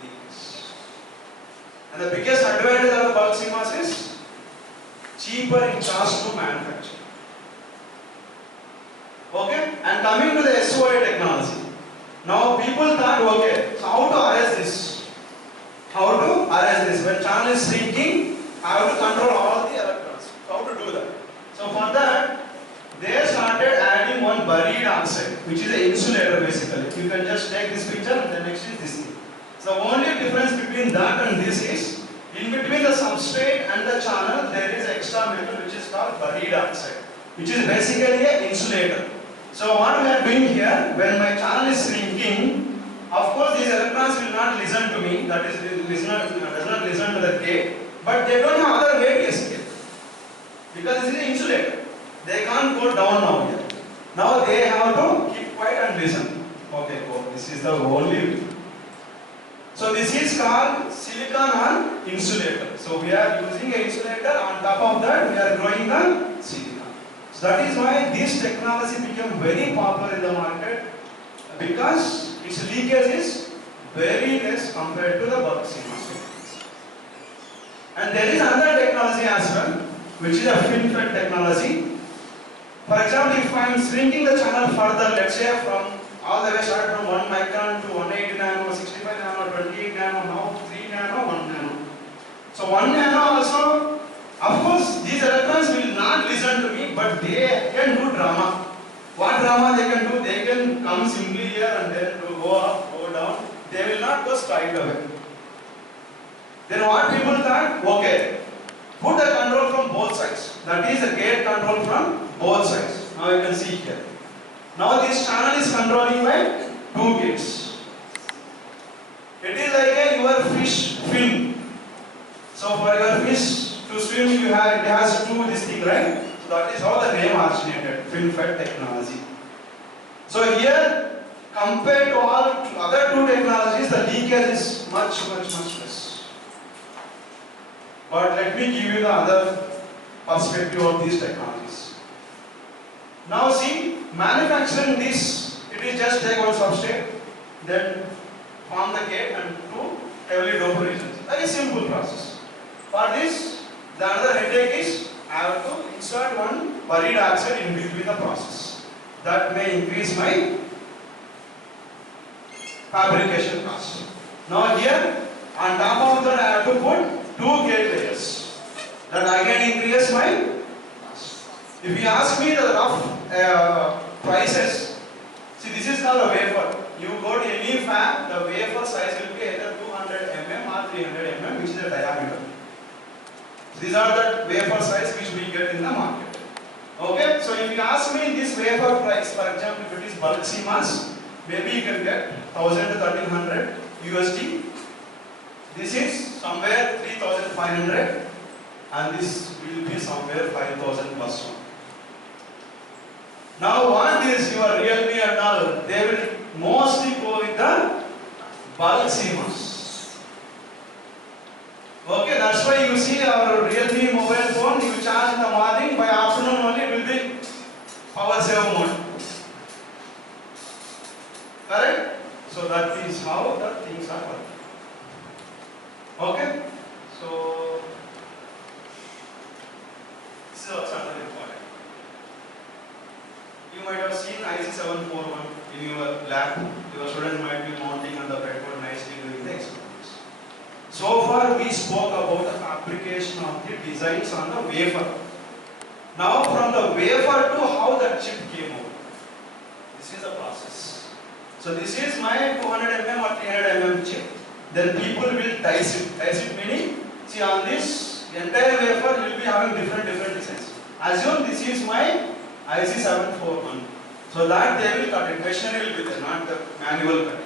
leakage. And the biggest advantage of the bulk CMOS is cheaper in cost to manufacture. Okay? And coming to the SOI technology. Now people thought, okay, so how to arrest this? How to arrest this? When channel is shrinking, I have to control all the electrons. How to do that? So for that, they started adding one buried oxide, which is an insulator basically. You can just take this picture and the next is this thing. So the only difference between that and this is, in between the substrate and the channel, there is extra metal which is called buried oxide, which is basically an insulator. So what we are doing here, when my channel is shrinking, of course these electrons will not listen to me, that is, does not listen to the gate, but they don't have other way to escape. Because this is an insulator. They can't go down now here. Now they have to keep quiet and listen. Okay, go. This is the only. So this is called silicon on insulator. So we are using an insulator. On top of that, we are growing the silicon. So that is why this technology became very popular in the market, because its leakage is very less compared to the bulk CMOS technology. And there is another technology as well, which is a FinFET technology. For example, if I am shrinking the channel further, let's say from all the way start from 1 micron to 180 nano, 65 nano, 28 nano, now 3 nano, 1 nano. So 1 nano also, of course, these electrons will not listen to me, but they can do drama. What drama they can do? They can come simply here and then go up, go down. They will not go straight away. Then what people thought? Okay, put the control from both sides. That is the gate control from both sides. Now you can see here. Now this channel is controlling by 2 gates. It is like your fish film. So for your fish to swim, it has 2 this thing, right? So that is how the name originated, FinFET technology. So here, compared to all other 2 technologies, the leakage is much less. But let me give you the other perspective of these technologies. Now see, manufacturing this, it is just take one substrate, then form the gate and do heavily doped regions. Very simple process. For this, the other headache is I have to insert one buried oxide in between the process. That may increase my fabrication cost. Now here, on top of that, I have to put 2 gate layers. That again increases my cost. If you ask me the rough prices, see, this is called a wafer. You go to any fab, the wafer size will be either 200 mm or 300 mm, which is the diameter. These are the wafer size which we get in the market. Okay, so if you ask me this wafer price, for example, if it is bulk CMOS, maybe you can get 1000 to 1300 USD. This is somewhere 3500, and this will be somewhere 5000 plus 1. Now what is your Realme and all? They will mostly go with the bulk CMOS. Okay, that's why you see our Realme mobile phone, you charge in the morning, by afternoon only it will be power save mode. Correct? So that is how the things are working. Okay? So, this is also another important. You might have seen IC741 in your lab. Your student might be mounting on the breadboard nicely during the experiments. So far we spoke about the fabrication of the designs on the wafer. Now from the wafer to how the chip came out. This is the process. So this is my 200 mm or 300 mm chip. Then people will dice it. Dice it meaning, see, on this entire wafer will be having different designs. Assume this is my IC741. So that they will cut it. Machinery will be there, not the manual cut.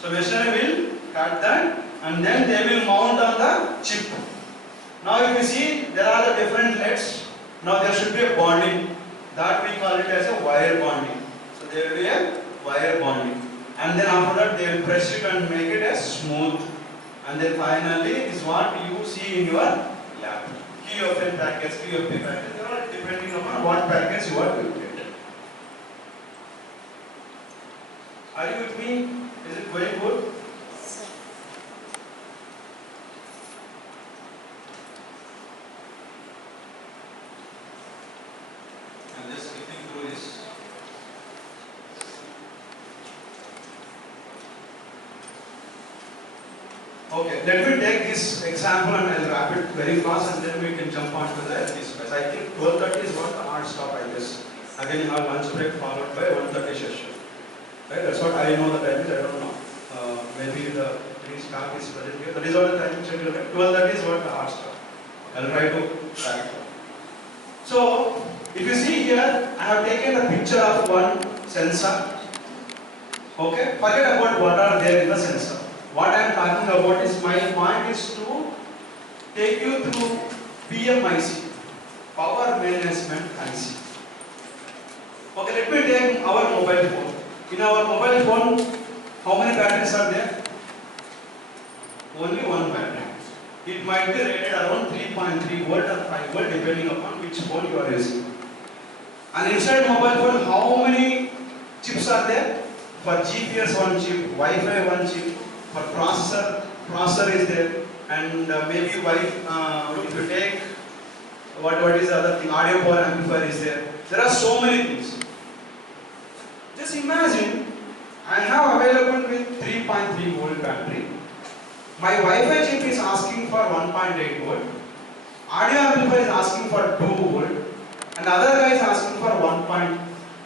So machinery will cut that, and then they will mount on the chip. Now if you see, there are the different leads. Now there should be a bonding. That we call it as a wire bonding. So there will be a wire bonding. And then after that they will press it and make it as smooth. And then finally is what you see in your lab. QFN package, QFP package, they are depending upon what package you are to get. Are you with me? Is it going good? I'm just skipping through this. Okay, let me take this example and I'll wrap it very fast, and then we can jump on to the LT space. I think 12:30 is what the hard stop, I guess. Again, you have lunch break followed by 1:30 session. Right? That's what I know the time is, I don't know. Maybe the staff is present here. That is what the time schedule, right? 12:30 is what the hard stop. I'll try to track it. So, if you see here, I have taken a picture of one sensor. Okay, forget about what are there in the sensor. What I am talking about is, my point is to take you through PMIC. power management IC. Okay, let me take our mobile phone. In our mobile phone, how many batteries are there? Only one battery. It might be rated around 3.3 volt or 5 volt depending upon which phone you are using. And inside mobile phone, how many chips are there? For GPS one chip, Wi-Fi one chip, for processor is there, and maybe if you take what is the other thing, audio power amplifier is there. There are so many things. Just imagine, I have available with 3.3 volt battery. My Wi-Fi chip is asking for 1.8 volt. Audio amplifier is asking for 2 volt. And the other guy is asking for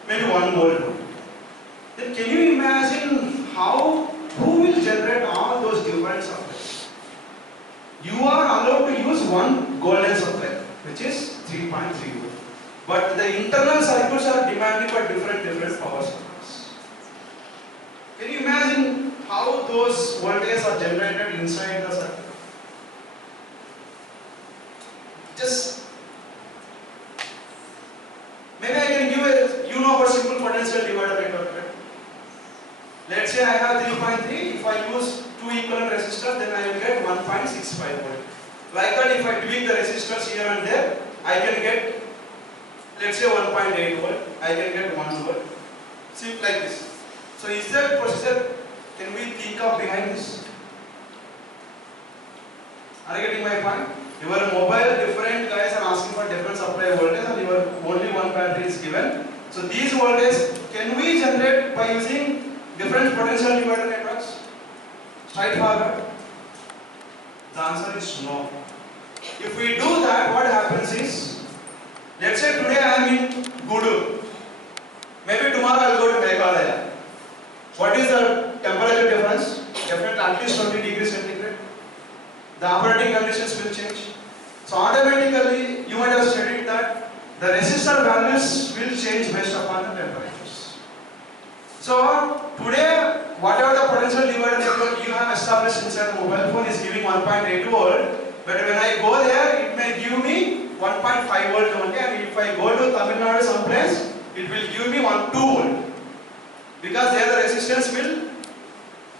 maybe 1 volt. Then can you imagine who will generate all those different supplies? You are allowed to use one golden supply, which is 3.3 volt. But the internal circuits are demanding for different power supplies. Can you imagine how those voltages are generated inside the circuit? Just maybe I can give a simple potential divider network. Let's say I have 3.3. If I use 2 equivalent resistors, then I will get 1.65 volt. Like that, if I tweak the resistors here and there, I can get, let's say 1.8 volt. I can get 1 volt. See, like this. So is there procedure? Can we think of behind this? Are you getting my point? Your mobile, different guys are asking for different supply voltage, and your only one battery is given. So these voltages, can we generate by using different potential divider networks? Straightforward. The answer is no. If we do that, what happens is, let's say today I am in Gudu. Maybe tomorrow I will go to Meghalaya. What is the temperature difference? Definitely at least 20 degrees centigrade. The operating conditions will change. So automatically you might have studied that the resistor values will change based upon the temperatures. So today, whatever the potential divider network you have established inside the mobile phone is giving 1.8 volt, but when I go there, it may give me 1.5 volt only, and if I go to Tamil Nadu someplace, it will give me 2 volt. Because there the resistance will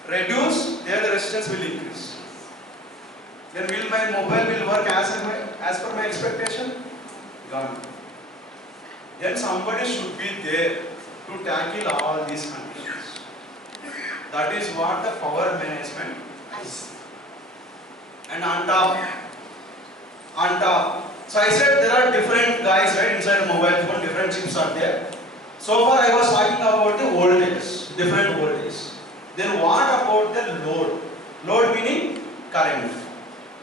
reduce, there the resistance will increase. Then will my mobile will work as per my expectation? Gone. Then somebody should be there to tackle all these conditions. That is what the power management is. And on top, so I said there are different guys right inside the mobile phone, different chips are there. So far I was talking about the voltages, different voltages. Then what about the load? Load meaning current.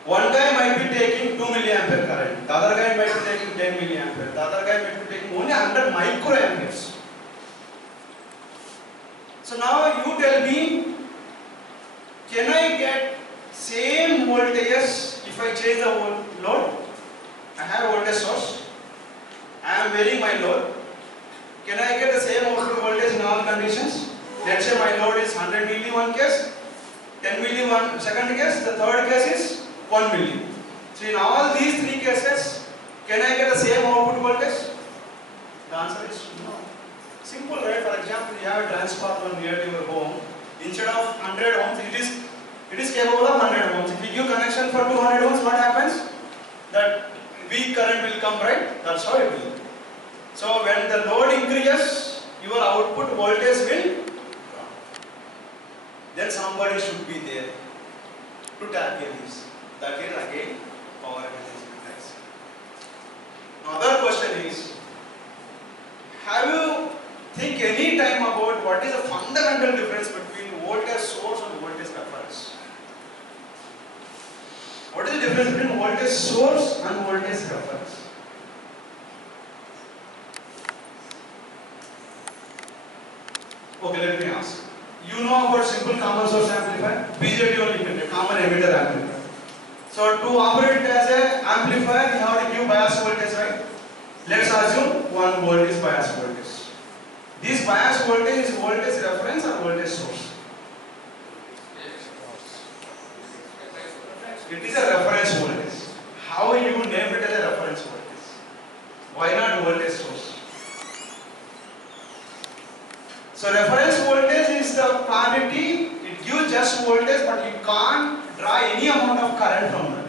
One guy might be taking 2 milliampere current, the other guy might be taking 10 milliampere, the other guy might be taking only 100 microamperes. So now you tell me, can I get same voltages if I change the load? I have a voltage source, I am varying my load. Can I get the same output voltage in all conditions? Let's say my load is 100 milli one case, 10 milli one second case, the third case is 1 milli. So in all these 3 cases, can I get the same output voltage? The answer is no. Simple, right? For example, you have a transformer near to your home. Instead of 100 ohms, it is capable of 100 ohms. If you give connection for 200 ohms, what happens? That weak current will come, right? That's how it will. So when the load increases, your output voltage will drop. Then somebody should be there to tackle this. That is again power management. Another question is, have you think any time about what is the fundamental difference between voltage source and voltage reference? What is the difference between voltage source and voltage reference? Okay, let me ask. You know about simple common source amplifier? BJT only, common emitter amplifier. So to operate as an amplifier, you have to give bias voltage, right? Let's assume 1 volt is bias voltage. This bias voltage is voltage reference or voltage source? It is a reference voltage. How you name it as a reference voltage? quantity, it gives just voltage, but you can't draw any amount of current from that.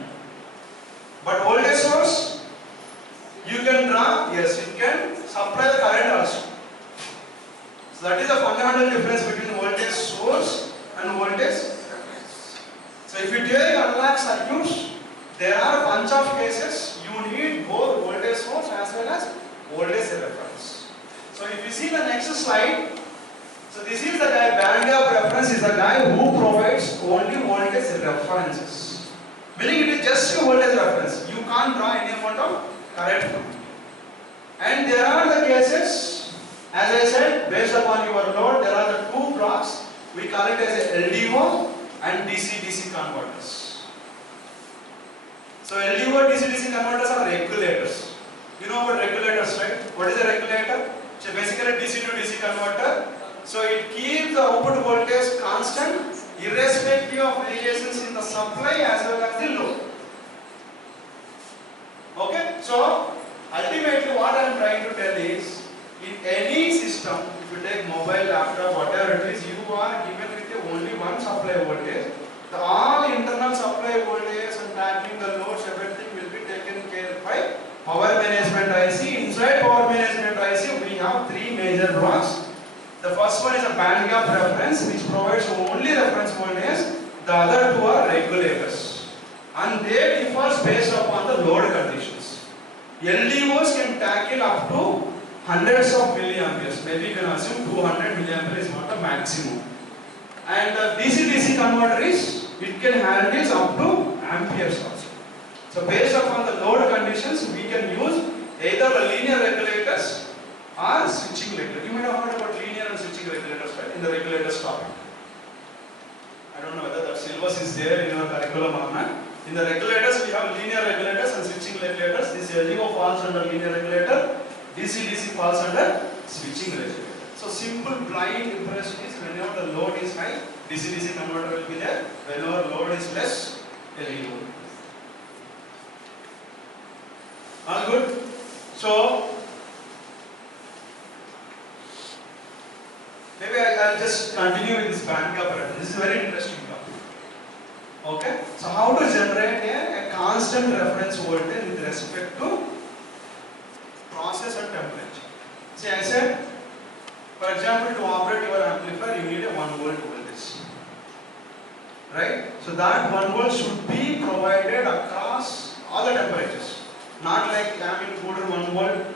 But voltage source, you can draw, yes, it can supply the current also. So that is the fundamental difference between voltage source and voltage reference. So if you take analog circuits, there are a bunch of cases you need both voltage source as well as voltage reference. So if you see the next slide, so this is the guy, band gap reference is the guy who provides only voltage references. Meaning it is just a voltage reference. You can't draw any amount of current from it. And there are the cases, as I said, based upon your load, there are the two blocks. We call it as a LDO and DC-DC converters. So LDO, DC-DC converters are regulators. You know about regulators, right? What is a regulator? So basically DC to DC converter. So it keeps the output voltage constant irrespective of variations in the supply as well as the load. Okay? So ultimately what I am trying to tell is, in any system, if you take mobile, laptop, whatever it is, you are given with only one supply voltage. All internal supply voltage and tracking the loads, everything will be taken care by power management IC. Inside power management IC, we have three major blocks. The first one is a band gap reference, which provides only reference voltage. The other two are regulators, and they differ based upon the load conditions. LDOs can tackle up to hundreds of milliamperes. Maybe you can assume 200 milliampere is not the maximum. And the DC-DC converter is, it can handle up to amperes also. So based upon the load conditions, we can use either the linear regulators or switching regulators. You might have heard about linear and switching regulators, right, in the regulators topic. I don't know whether that syllabus is there in your curriculum or not. In the regulators, we have linear regulators and switching regulators. This LDO falls under linear regulator, DC-DC falls under switching regulator. So simple blind impression is, whenever the load is high, DC-DC converter will be there. Whenever load is less, LDO. All good? So maybe I'll just continue with this band gap reference. This is a very interesting topic. Okay? So how to generate a constant reference voltage with respect to process and temperature. See, I said, for example, to operate your amplifier, you need a 1 volt voltage. Right? So that 1 volt should be provided across all the temperatures. Not like I am in Kodur 1 volt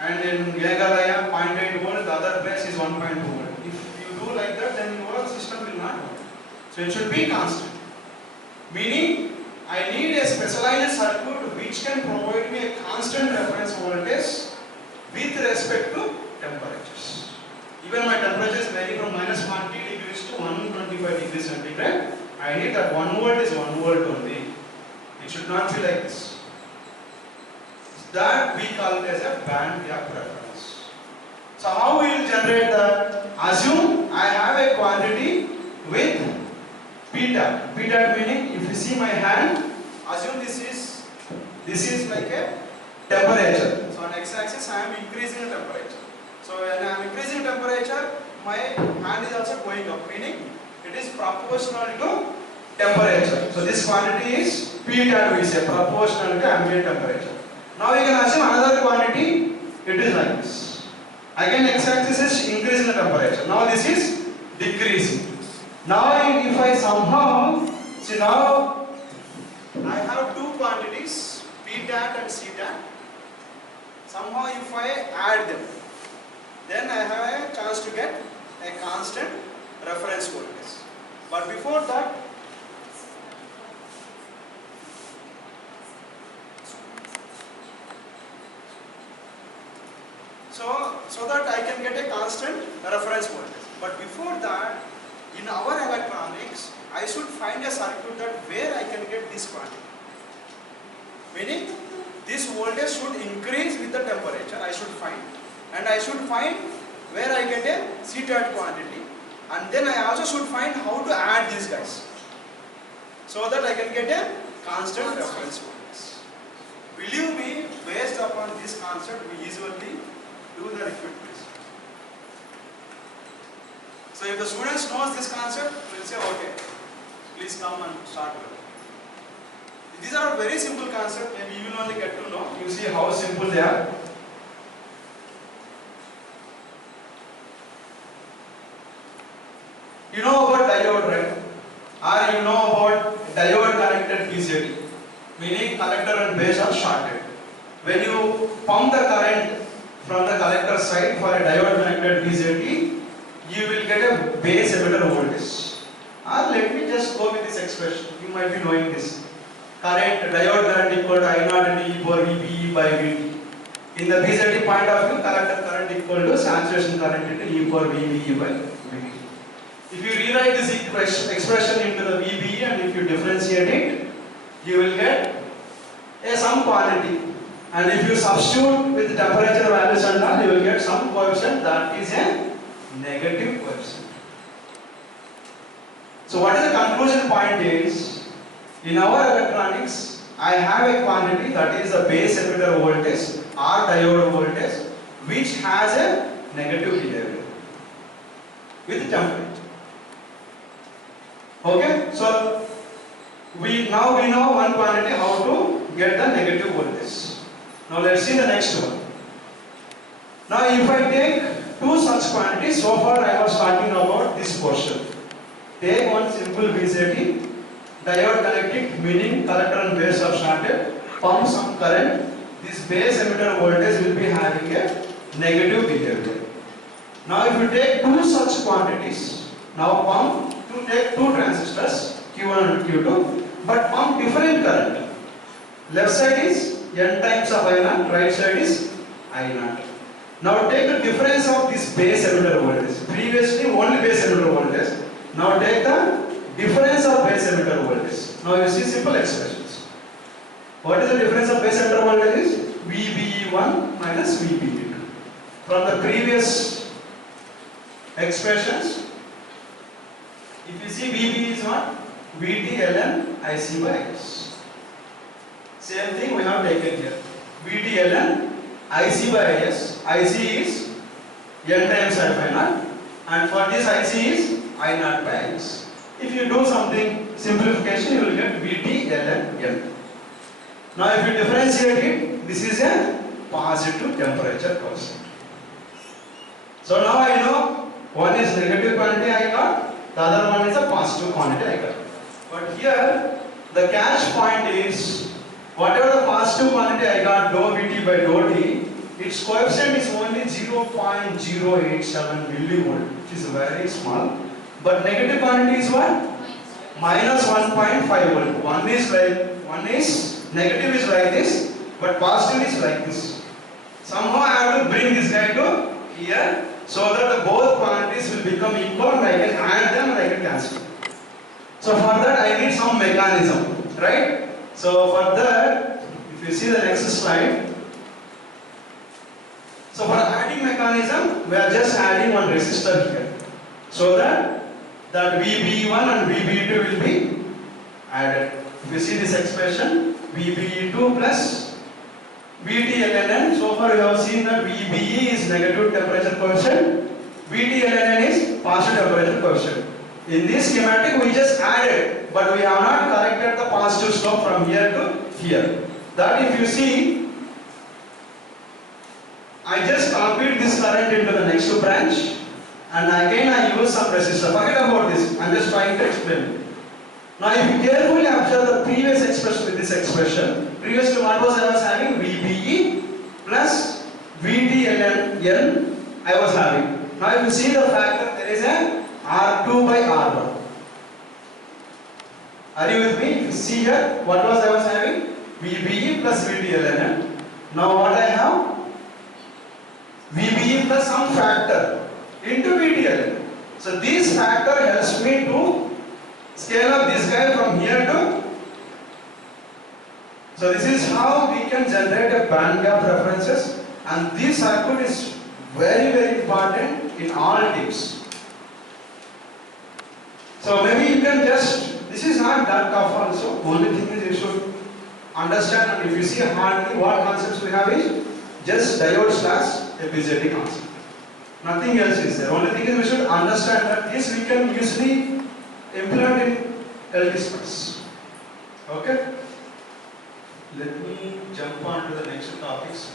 and in Meghalaya 0.8 volt, the other place is 1.2 volt. If you do like that, then your system will not work. So it should be constant. Meaning, I need a specialized circuit which can provide me a constant reference voltage with respect to temperatures. Even my temperatures vary from -40 degrees to 125 degrees centigrade. I need that 1 volt is 1 volt only. It should not be like this. That we call it as a band gap reference. So how we will generate that? Assume I have a quantity with P tap. P tap meaning, if you see my hand, assume this is like a temperature. So on x-axis I am increasing the temperature. So when I am increasing temperature, my hand is also going up, meaning it is proportional to temperature. So this quantity is P tap, we say, proportional to ambient temperature. Now you can assume another quantity, it is like this. Again x-axis is increasing the temperature. Now this is decreasing. Now if I somehow, see now I have two quantities, P tap and C tap. Somehow if I add them, then I have a chance to get a constant reference voltage. But before that, so that I can get a constant reference voltage. But before that, in our electronics, I should find a circuit that where I can get this quantity. Meaning, this voltage should increase with the temperature, I should find. And I should find where I get a C-tap quantity. And then I also should find how to add these guys, so that I can get a constant reference voltage. Believe me, based upon this concept, we usually do the repeat. So if the students knows this concept, we'll say okay, please come and start with it. These are very simple concepts, maybe you will only get to know. You see how simple they are. You know about diode, right? Or you know about diode connected BJT, meaning collector and base are shorted. When you pump the current from the collector side for a diode connected BJT, you will get a base emitter voltage. Or let me just go with this expression. You might be knowing this. Current, diode current equal to I0 and E for VBE by VT. In the BJT point of view, collector current equal to saturation current into E for VBE by VT. If you rewrite this expression into the VBE and if you differentiate it, you will get some quantity. And if you substitute with temperature values and all, you will get some coefficient that is a negative coefficient. So what is the conclusion point is, in our electronics, I have a quantity that is the base emitter voltage or diode voltage which has a negative behavior with temperature. Okay, so we know one quantity how to get the negative voltage. Now let's see the next one. Now if I take two such quantities, so far I was talking about this portion. Take one simple BJT, diode connected, meaning collector and base are shorted, pump some current, this base emitter voltage will be having a negative behavior. Now if you take two such quantities, now pump to take two transistors, Q1 and Q2, but pump different current. Left side is N times of I0, right side is I0. Now take the difference of this base emitter voltage. Previously only base emitter voltage. Now take the difference of base emitter voltage. Now you see simple expressions. What is the difference of base emitter voltage? Is VBE1 minus VBE2. From the previous expressions, if you see VB is what? VT ln IC by IS. Same thing we have taken here. VT ln IC by IS. IC is N times I0 and for this IC is I0 by IS. If you do something simplification, you will get VT ln N. Now if you differentiate it, this is a positive temperature coefficient. So now I know one is negative quantity I got, the other one is a positive quantity I got. But here the catch point is, whatever the positive quantity I got, dou Vt by dou t, its coefficient is only 0.087 millivolt, which is very small. But negative quantity is what? Minus 1.5 volt. One is negative is like this, but positive is like this. Somehow I have to bring this guy to here, so that the both quantities will become equal and I can add them and I can cancel. So for that I need some mechanism, right? So for that, if you see the next slide, so for adding mechanism, we are just adding one resistor here, so that VBE1 and VBE2 will be added. If you see this expression, VBE2 plus VT ln N, so far we have seen that VBE is negative temperature coefficient, VT ln N is positive temperature coefficient. In this schematic we just added, but we have not corrected the positive slope from here to here. That if you see, I just copied this current into the next branch and again I use some resistor. Forget about this, I am just trying to explain. Now if you carefully observe the previous expression with this expression, previously what was I was having? VBE plus VT ln N I was having. Now if you see the factor, there is a R2 by R1. Are you with me? If you see here, what was I was having? VBE plus VT ln N. Now what I have? VBE plus some factor into VT ln N. So this factor helps me to scale up this guy from here to. So this is how we can generate a band gap references, and this circuit is very important in all tips. So maybe you can just, this is not that tough also, only thing is you should understand, and if you see hardly what concepts we have is just diode slash a BJT concept. Nothing else is there. Only thing is we should understand that this we can usually implement in LT specs. Okay? Let me jump on to the next topics.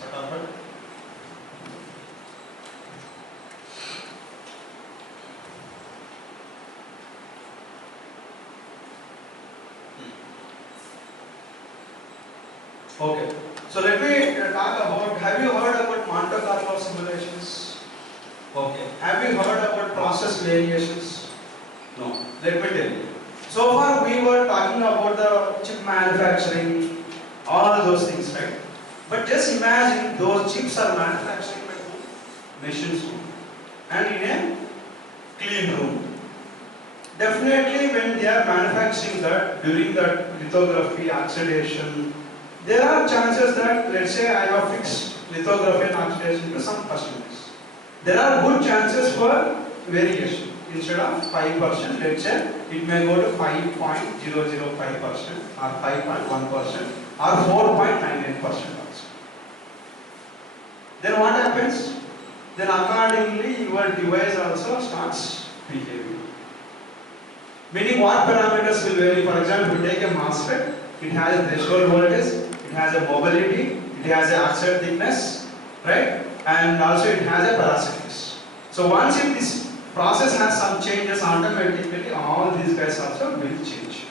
Okay. So let me talk about, have you heard about Monte Carlo simulations? Okay. Have you heard about process variations? No. Let me tell you. So far we were talking about the chip manufacturing, all those things, right? But just imagine those chips are manufactured by who? Machines and in a clean room. Definitely when they are manufacturing that, during that lithography, oxidation, there are chances that, let's say I have fixed lithography and oxidation to some percentage. There are good chances for variation. Instead of 5%, let's say it may go to 5.005% or 5.1% or 4.99% also. Then what happens? Then accordingly your device also starts behaving. Meaning what parameters will vary? For example, we take a MOSFET, it has a threshold voltage, it has a mobility, it has a oxide thickness, right? And also it has a parasitics. So once this process has some changes, automatically all these guys also will change.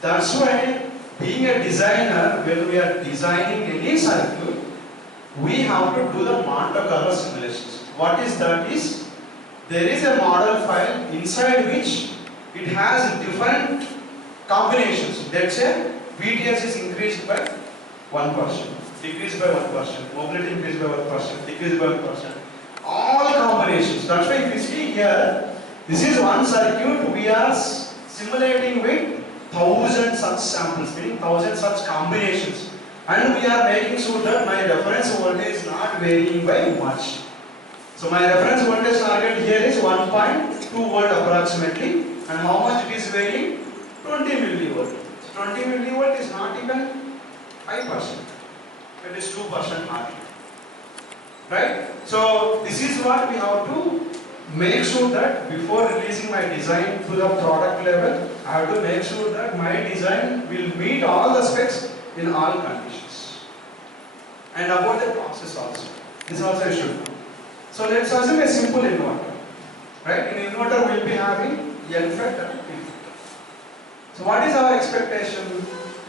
That's why being a designer, when we are designing any circuit, we have to do the Monte Carlo simulations. What is that is, there is a model file inside which it has different combinations. Let's say VTS is increased by 1%, decreased by 1%, mobility increased by 1%, decreased by 1%. All combinations. That's why if you see here, this is one circuit we are simulating with 1000 such samples, meaning 1000 such combinations. And we are making sure that my reference voltage is not varying by much. So my reference voltage target here is 1.2 volt approximately. And how much it is varying? 20 millivolt. So 20 millivolt is not even 5%. It is 2% hardly. Right? So this is what we have to make sure that before releasing my design to the product level, I have to make sure that my design will meet all the specs in all conditions. And about the process also. This also I should know. So let's assume a simple inverter. Right? In inverter we will be having NFET and PFET. So what is our expectation?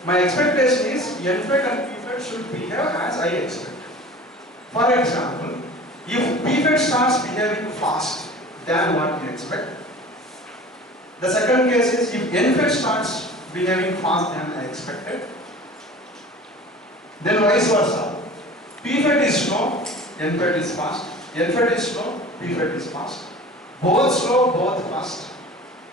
My expectation is NFET and PFET should behave as I expect. For example, if PFET starts behaving fast than what we expect, the second case is if NFET starts behaving fast than I expected, then vice versa. PFET is slow, NFET is fast. NFET is slow, PFET is fast. Both slow, both fast.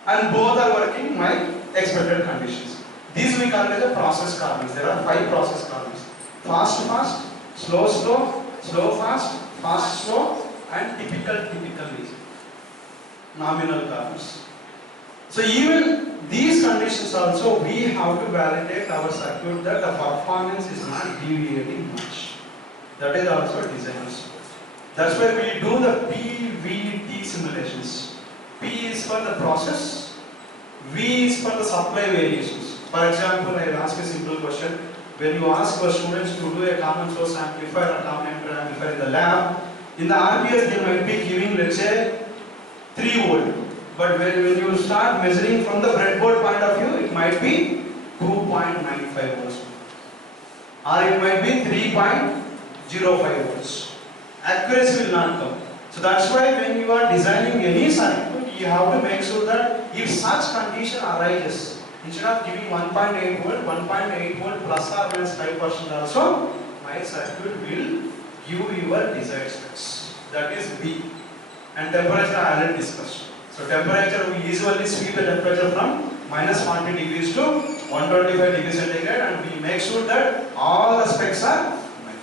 And both are working my expected conditions. These we call as the process kernels. There are 5 process kernels. Fast, fast, slow, slow, slow, fast, fast, slow, and typical is nominal kernels. So even these conditions also we have to validate our circuit that the performance is not deviating much. That is also designers. That's why we do the PVT simulations. P is for the process, V is for the supply variations. For example, I will ask a simple question. When you ask for students to do a common source amplifier or common emitter amplifier in the lab, in the RPS they might be giving, let's say, 3 volt. But when you start measuring from the breadboard point of view, it might be 2.95 volts. Or it might be 3.05 volts. Accuracy will not come. So that's why when you are designing any circuit, you have to make sure that if such condition arises, instead of giving 1.8 volt, 1.8 volt plus or minus 5% also, my circuit will give your desired specs. That is B. And temperature I already discussed. So temperature, we usually sweep the temperature from minus 40 degrees to 125 degrees centigrade, and we make sure that all the specs are met.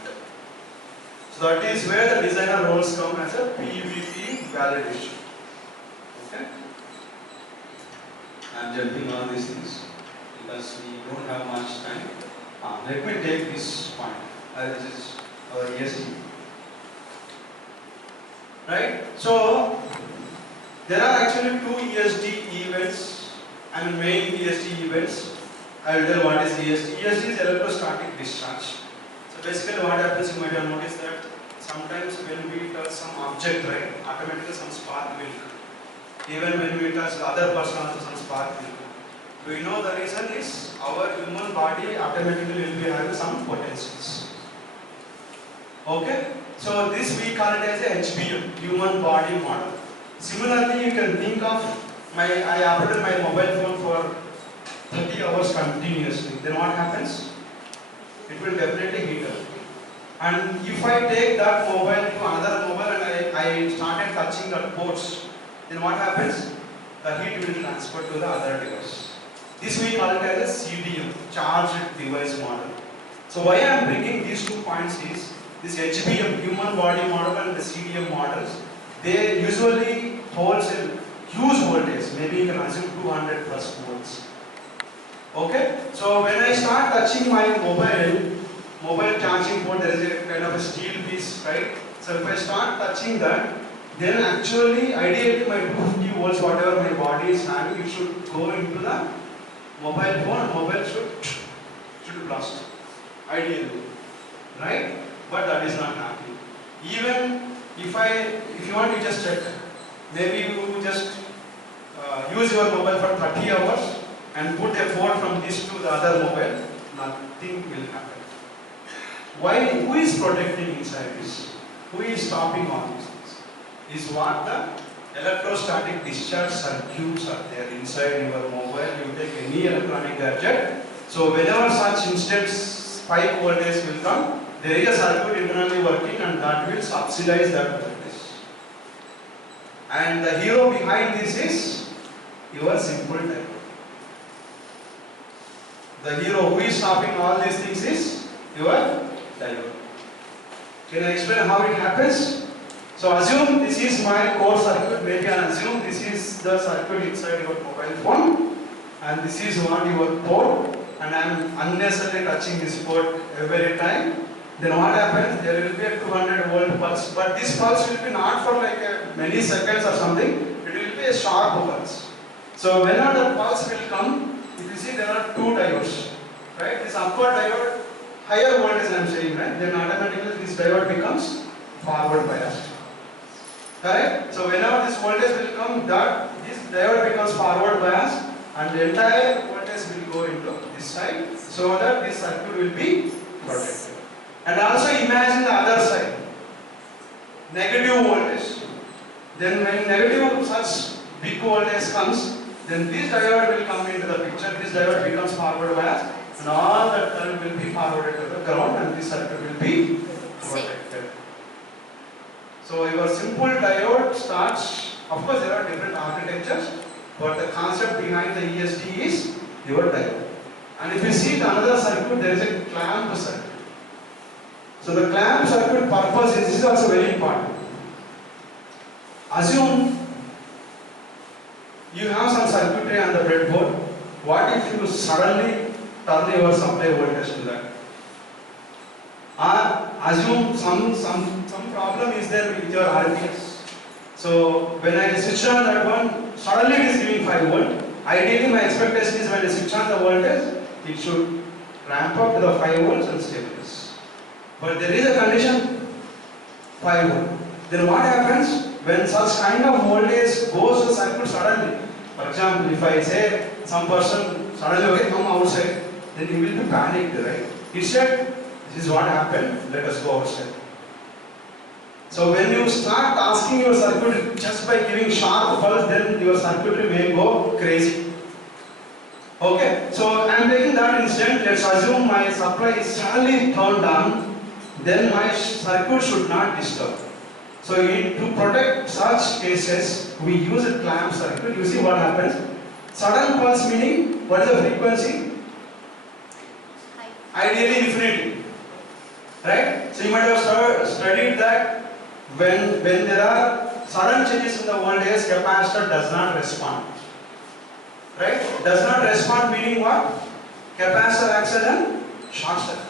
So that is where the designer roles come as a PVT validation. Okay? I am jumping on these things because we don't have much time. Let me take this point. This is our ESG. right? So there are actually two ESD events, and main ESD events. I will tell what is ESD. ESD is electrostatic discharge. So basically what happens, you might have noticed that sometimes when we touch some object, right, automatically some spark will come. Even when we touch the other person also some spark will come. We know the reason is our human body automatically will be having some potentials. Okay? So this we call it as a HBM, human body model. Similarly, you can think of I operated my mobile phone for 30 hours continuously. Then what happens? It will definitely heat up. And if I take that mobile to another mobile and I started touching that ports, then what happens? The heat will transfer to the other device. This we call it as a CDM, charged device model. So why I am bringing these 2 points is, this HBM, human body model, and the CDM models, they usually holds a huge voltage, maybe you can assume 200 plus volts. Okay? So when I start touching my mobile charging port, there is a kind of a steel piece, right? So if I start touching that, then actually, ideally my 250 volts, whatever my body is having, it should go into the mobile phone, mobile should blast. Ideally. Right? But that is not happening. Even if you want to just check, maybe you just use your mobile for 30 hours and put a port from this to the other mobile, nothing will happen. Why? Who is protecting inside this? Who is stopping all these things? Is what the electrostatic discharge circuits are there inside your mobile. You take any electronic gadget. So whenever such instance spike voltage will come, there is a circuit internally working and that will subsidize that voltage. And the hero behind this is your simple diode. The hero who is stopping all these things is your diode. Can I explain how it happens? So assume this is my core circuit, maybe I assume this is the circuit inside your mobile phone and this is what your port, and I am unnecessarily touching this port every time. Then what happens? There will be a 200 volt pulse, but this pulse will be not for like many seconds or something, it will be a sharp pulse. So whenever the pulse will come, if you see there are 2 diodes, right? This upward diode, higher voltage I am saying, right? Then automatically this diode becomes forward biased. Correct? So whenever this voltage will come, this diode becomes forward biased and the entire voltage will go into this side so that this circuit will be protected. And also imagine the other side, negative voltage. Then when negative such big voltage comes, then this diode will come into the picture, this diode becomes forward biased and all that current will be forwarded to the ground and this circuit will be protected. So your simple diode starts, of course there are different architectures, but the concept behind the ESD is your diode. And if you see the another circuit, there is a clamp circuit. So the clamp circuit purpose is, this is also very important. Assume you have some circuitry on the breadboard. What if you suddenly turn your supply voltage to that? Assume some problem is there with your RPS. So when I switch on that one, suddenly it is giving 5 volt. Ideally my expectation is when I switch on the voltage, it should ramp up to the 5 volts and stabilize. But there is a condition, 5 volt. Then what happens when such kind of voltage goes to circuit suddenly? For example, if I say some person suddenly okay, come outside, then he will be panicked, right? Instead, this is what happened, let us go outside. So when you start asking your circuit just by giving sharp pulse, then your circuitry may go crazy. Okay, so I am taking that instant, let's assume my supply is suddenly turned on, then my circuit should not disturb. So to protect such cases, we use a clamp circuit. You see what happens? Sudden pulse meaning, what is the frequency? Ideally infinity. Right? So you might have studied that when there are sudden changes in the voltage, capacitor does not respond. Right? Does not respond meaning what? Capacitor acts as a short circuit.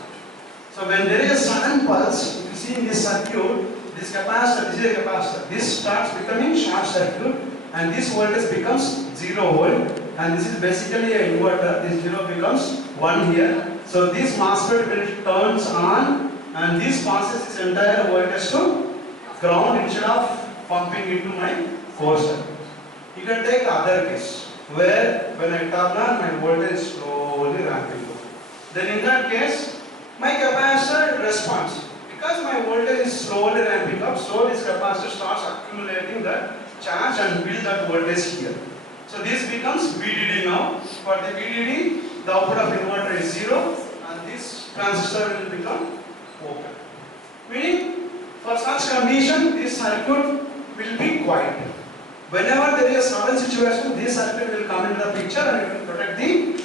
So when there is a sudden pulse, if you see in this circuit, this capacitor, this is a capacitor. This starts becoming short circuit and this voltage becomes 0 volt and this is basically a inverter. This 0 becomes 1 here. So this MOSFET when it turns on and this passes this entire voltage to ground instead of pumping into my core circuit. You can take the other case where when I turn on my voltage is slowly ramping up. Then in that case my capacitor responds. Because my voltage is slowly ramping up, so this capacitor starts accumulating that charge and build that voltage here. So this becomes VDD now. For the VDD, the output of inverter is 0 and this transistor will become open. Meaning, for such condition, this circuit will be quiet. Whenever there is a sudden situation, this circuit will come into the picture and it will protect the.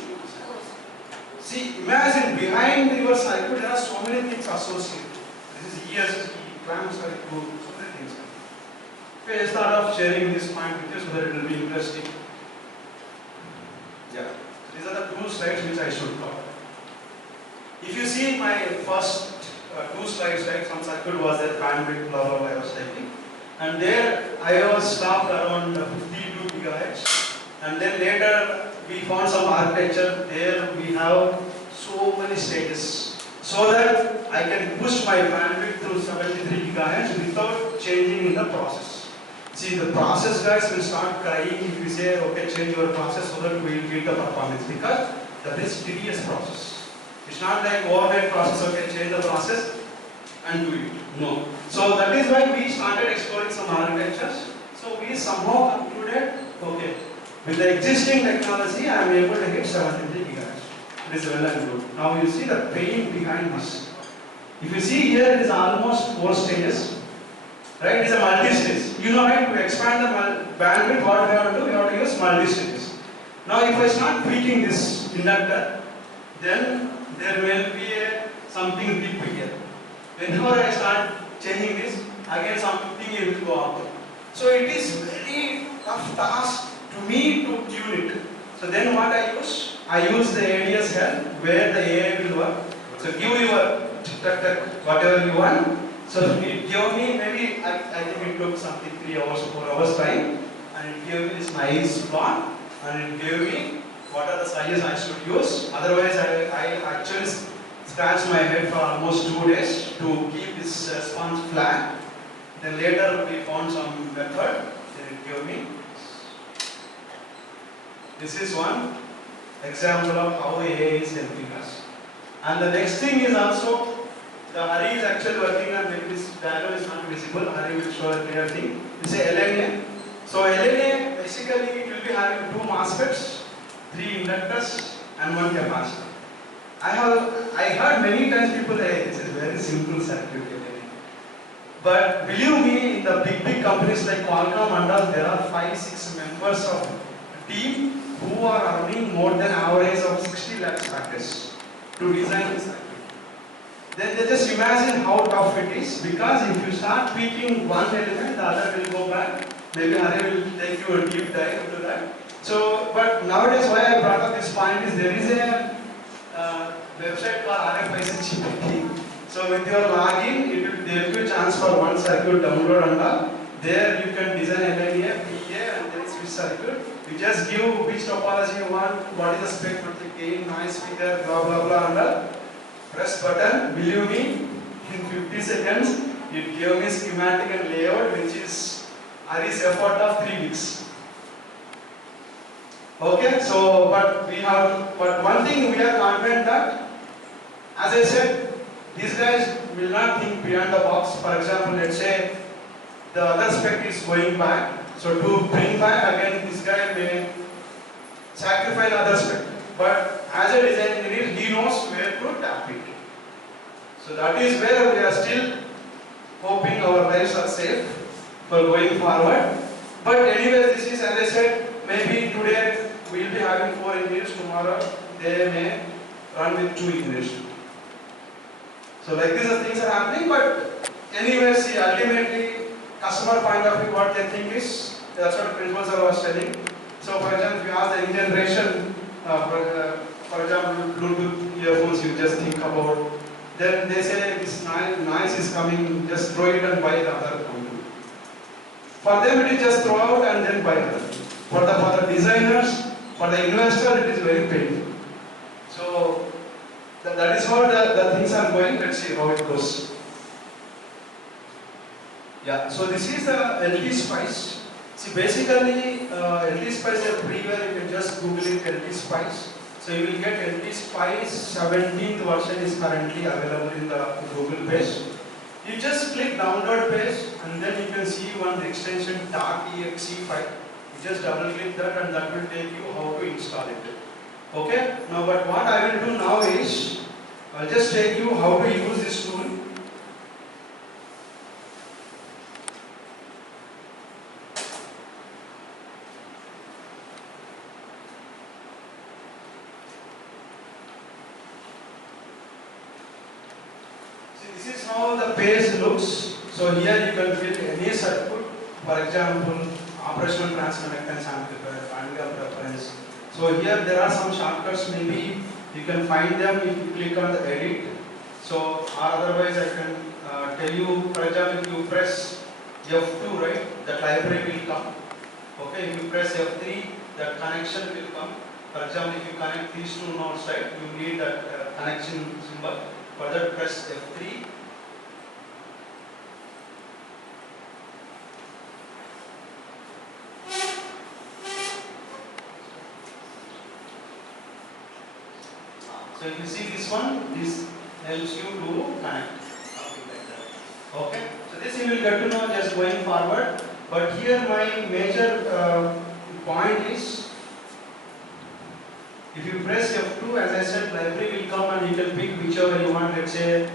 See, imagine behind your circuit there are so many things associated. This is ESC, clamp circuit, so many things. Okay, I start off sharing this point with you so that it will be interesting. Yeah, these are the 2 slides which I should cover. If you see my first 2 slides, right, some circuit was there, bandwidth, blah blah blah, I was taking. And there I was stopped around 52 gigahertz. And then later we found some architecture. There we have so many stages, so that I can push my bandwidth to 73 gigahertz without changing in the process. See, the process guys will start crying if you say, okay, change your process so that we will get the performance, because that is tedious process. It's not like overnight process, okay, change the process and do it. No. So that is why we started exploring some architectures. So we somehow concluded, okay, with the existing technology, I am able to hit 73 gigahertz. It is well and good. Now you see the pain behind this. If you see here, it is almost 4 stages. Right? It is a multi-stage. You know, right? To expand the bandwidth, what we have to do? We have to use multi-stages. Now, if I start tweaking this inductor, then there will be something deep here. Whenever I start changing this, again something will go up. So it is very tough task to me to tune it. So then what I use? I use the ADS help where the AI will work. So give your whatever you want. So it gave me maybe, I think it took something 3 hours, 4 hours time, and it gave me this nice plot, and it gave me what are the sizes I should use. Otherwise I actually scratched my head for almost 2 days to keep this response flat. Then later we found some method, then it gave me. This is one example of how AI is helping us. And the next thing is also, the Hari is actually working on, maybe this diagram is not visible, Hari will show a clear thing. It's a LNA. So LNA, basically it will be having 2 MOSFETs, 3 inductors and 1 capacitor. I heard many times people say, this is very simple circuit. But believe me, in the big companies like Qualcomm and all, there are 5-6 members of a team who are earning more than average of 60 lakhs package to design this circuit. Then they just imagine how tough it is, because if you start tweaking one element, the other will go back. Maybe Hari will take you a deep dive into that. So, but nowadays why I brought up this point is there is a website called RFIC. So with your login, there will be a chance for one circuit download and all. There you can design LNA, PA and then switch circuit. You just give which topology you want, what is the spec, what the gain, noise figure, blah blah blah and all. Press button, believe me, in 50 seconds, it gave me schematic and layout, which is Hari's effort of 3 weeks. Okay, so but one thing we are confident that, as I said, these guys will not think beyond the box. For example, let's say the other spec is going back. So to bring back again, this guy may sacrifice other spec. But as a design engineer, he knows where to tap it. So that is where we are still hoping our lives are safe for going forward. But anyway, this is, as I said, maybe today we will be having 4 engineers, tomorrow they may run with 2 engineers. So like this, things are happening, but anyway, see, ultimately, customer point of view, what they think is, that's what principal sir was telling. So for example, if you ask the young generation, for example, Bluetooth earphones, you just think about then they say this noise is coming, just throw it and buy the other company. For them it is just throw out and then buy other. For the designers, for the investor, it is very painful. So that is how the things are going. Let's see how it goes. Yeah, so this is the LT Spice. See, basically, LT Spice everywhere, you can just Google it, LT Spice. So you will get LT Spice 17th version is currently available in the Google page. You just click download page and then you can see one extension .exe file. You just double click that and that will take you how to install it. Okay, now but what I will do now is, I'll just take you how to use this tool. This is how the page looks. So here you can fill any circuit, for example, operational transconductance amplifier, bandgap reference. So here there are some shortcuts, maybe you can find them if you click on the edit. So or otherwise I can tell you, for example, if you press F2, right, the library will come. Okay, if you press F3, that connection will come. For example, if you connect these two nodes, right, you need that connection symbol. For that, press F3. So if you see this one, this helps you to connect. Something like that. Okay. So this you will get to know just going forward. But here my major point is, if you press F2, as I said, library will come and you can pick whichever you want. Let's say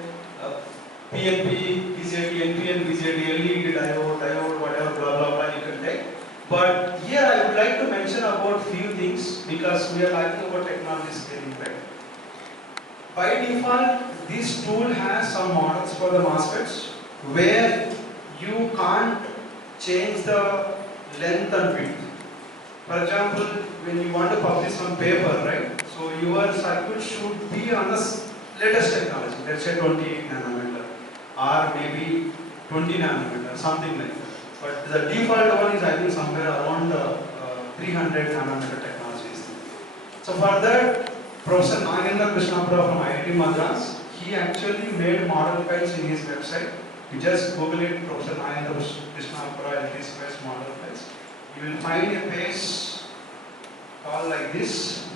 PNP, BJT, NPN, BJT, LED, diode, whatever, blah blah blah. You can take. But here I would like to mention about few things because we are talking about technology scaling, right? By default, this tool has some models for the MOSFETs where you can't change the length and width. For example, when you want to publish on paper, right? So your circuit should be on the latest technology, let's say 28 nanometer or maybe 20 nanometer, something like that. But the default one is I think somewhere around 300 nanometer technology. So for that, Professor Nagendra Krishnapura from IIT Madras, he actually made model files in his website. You just Google it, Professor Nagendra Krishnapura LT Spice model files. You will find a page called like this.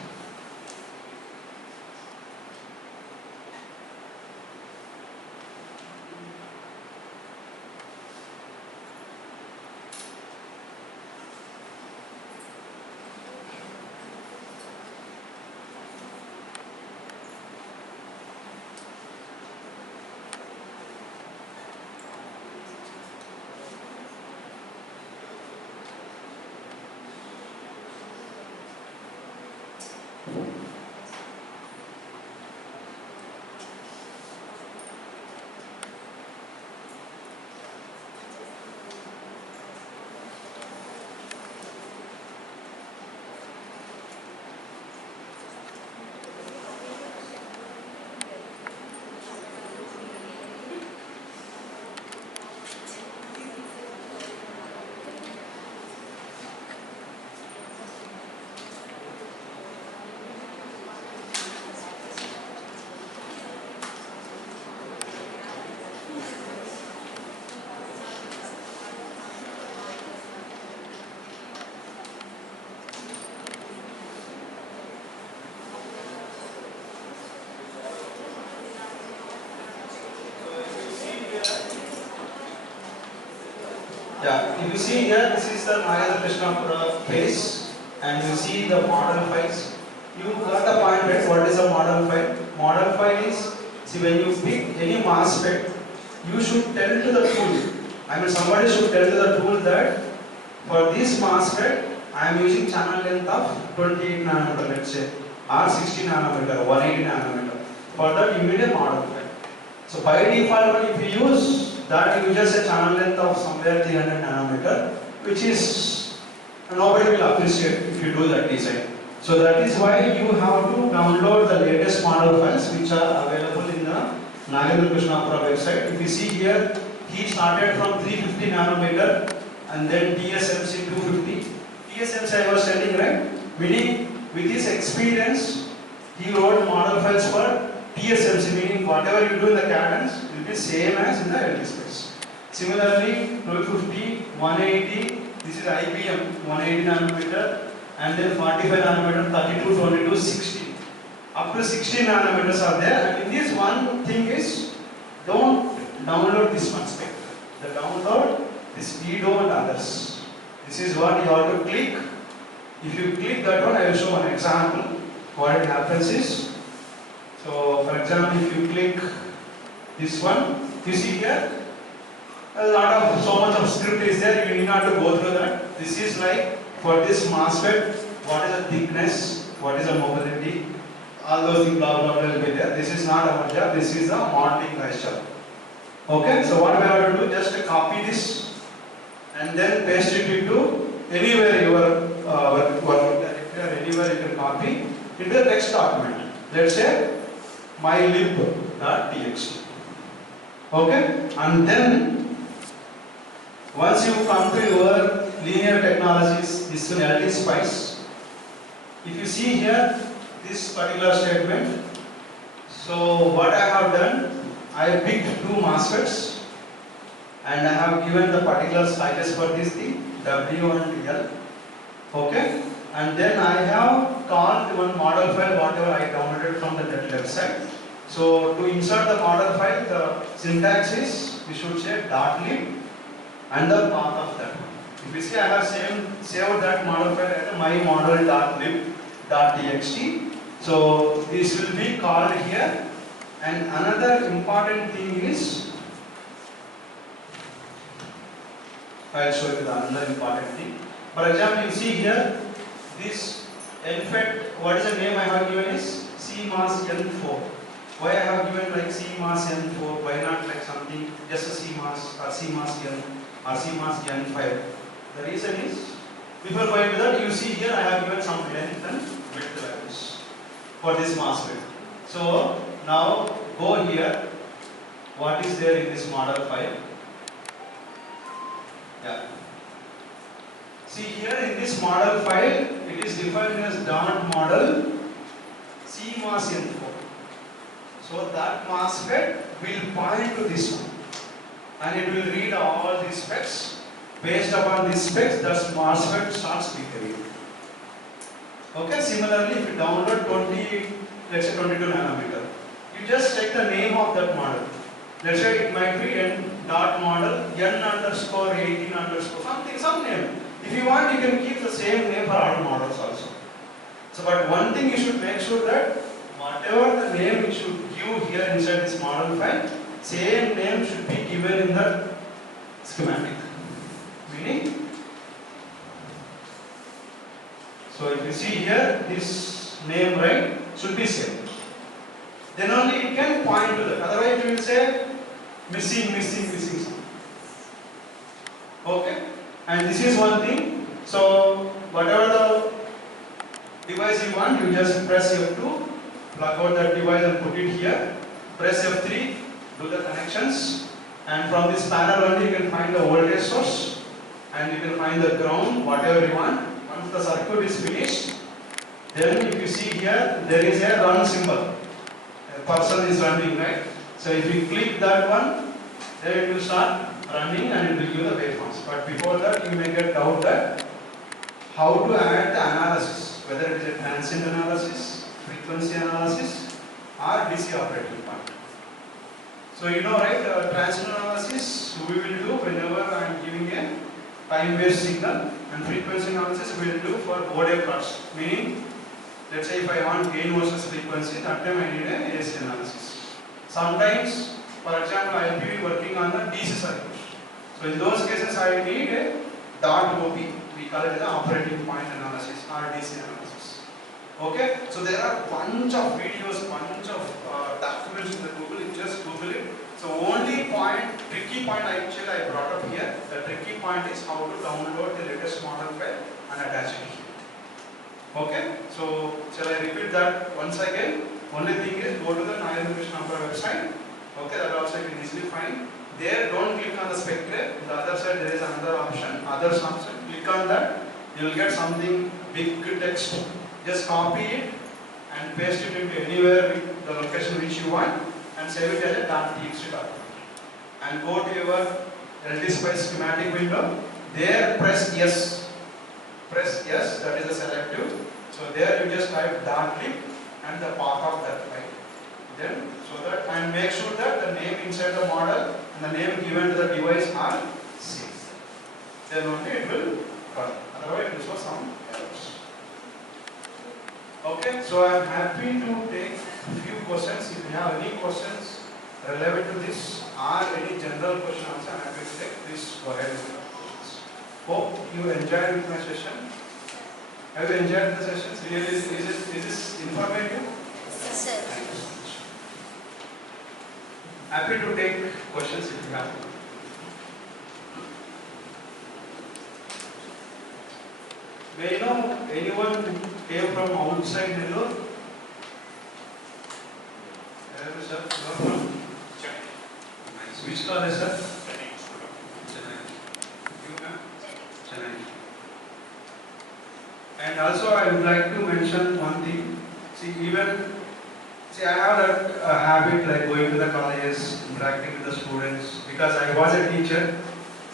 Yeah, if you see here, this is the Nagendra Krishnapura page, and you see the model files. You got the point, right? What is a model file? Model file is, see, when you pick any MOSFET, you should tell to the tool. I mean, somebody should tell to the tool that for this MOSFET, I am using channel length of 28 nanometer, let's say, or 60 nanometer, 180 nanometer. For that, you need a model file. So by default, if you use that, you just a channel length of somewhere 300 nanometer, which is nobody will appreciate if you do that design. So that is why you have to download the latest model files which are available in the Nagendra Krishnapura website. If you see here, he started from 350 nanometer and then TSMC 250. TSMC I was telling, right? Meaning with his experience, he wrote model files for TSMC, meaning whatever you do in the cadence will be same as in the LT space. Similarly, 1250, 180, this is IBM 180 nanometer, and then 45 nanometer, 32, 22, 16. Up to 16 nanometers are there, and in this one thing is, don't download this one spec. The download this Edo and others. This is what you have to click. If you click that one, I will show an example. What it happens is, so for example, if you click this one, you see here, a lot of, so much of script is there, you need not to go through that. This is like, for this MOSFET, what is the thickness, what is the mobility, all those things, blah, blah, blah will be there. This is not our job, this is the modeling guy's job. Okay, so what we have to do, just copy this and then paste it into anywhere you are working directory or anywhere you can copy into the text document. Let's say mylib.txt. Okay, and then once you come to your linear technologies, this is LT Spice. If you see here this particular statement, so what I have done, I picked two MOSFETs and I have given the particular status for this thing, W and L. Okay, and then I have called one model file, whatever I downloaded from the website. So to insert the model file, the syntax is, we should say .lib and the path of that. If you see, I have saved that model file as mymodel.lib.txt. So this will be called here. And another important thing is, I will show you the another important thing. For example, you see here, this NFET, what is the name I have given is CMOS N4. Why I have given like CMOS N4? Why not like something just a CMOS or CMOS N or CMOS N5? The reason is, before going to that, you see here I have given some length and width values for this MOSFET. So now go here. What is there in this model file? Yeah. See here in this model file, it is defined as dot model CMOS N4. So that MOSFET will point to this one, and it will read all these specs. Based upon these specs, the MOSFET starts flickering. Okay. Similarly, if you download 20, let's say 22 nanometer, you just check the name of that model. Let's say it might be N dot model N_18 _ some name. If you want, you can keep the same name for other models also. So, but one thing you should make sure that whatever the name you should give here inside this model file, same name should be given in the schematic. Meaning, so if you see here, this name, right, should be same. Then only it can point to that. Otherwise, you will say missing something. Okay? And this is one thing. So, whatever the device you want, you just press F2, plug out that device and put it here. Press F3, do the connections, and from this panel only you can find the voltage source, and you can find the ground, whatever you want. Once the circuit is finished, then if you see here, there is a run symbol. A person is running, right? So if you click that one, then it will start running and it will give the waveforms. But before that, you may get doubt that how to add the analysis, whether it is a transient analysis, frequency analysis, or DC operating point. So you know, right, transient analysis we will do whenever I am giving a time-based signal, and frequency analysis we will do for Bode plots. Meaning, let's say if I want gain versus frequency, that time I need an AC analysis. Sometimes, for example, I will be working on the DC circuit. So in those cases, I need a dot OP. We call it the operating point analysis or DC analysis. Okay? So there are bunch of videos, bunch of documents in the Google. You just Google it. So only tricky point actually I brought up here. The tricky point is how to download the latest model file and attach it here. Okay? So shall I repeat that once again? Only thing is go to the Nagendra Krishnapura website Okay, that also you can easily find. There, don't click on the spectre. On the other side, there is another option. Other option. Click on that. You will get something big text. Just copy it and paste it into anywhere with the location which you want, and save it as a .txt document. And go to your LTSpice schematic window. There, press yes. Press yes. That is a selective. So there, you just type .lib and the path of that file. Then, so that, and make sure that the name inside the model and the name given to the device are same. Then only it will run. Otherwise, it will show some errors. Okay, so I am happy to take few questions. If you have any questions relevant to this or any general question also, I am happy to take. Please go ahead with your questions. Hope you enjoyed with my session. Have you enjoyed the sessions? Really, is this informative? Yes, sir. Thank you so much. Happy to take questions if you have. May you know anyone came from outside Nellore? Where is sir? You are from? Chennai. Nice. Which college, sir? Chennai. You, ma'am? Chennai. And also I would like to mention one thing. See, I have that habit like going to the colleges, interacting with the students, because I was a teacher.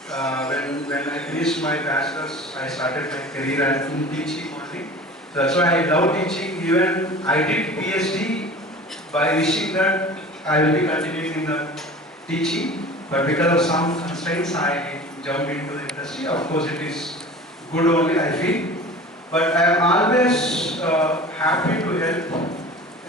When I finished my bachelor's, I started my career in teaching only. So that's why I love teaching. Even I did PhD by wishing that I will be continuing in the teaching, but because of some constraints, I jumped into the industry. Of course, it is good only, I feel. But I am always happy to help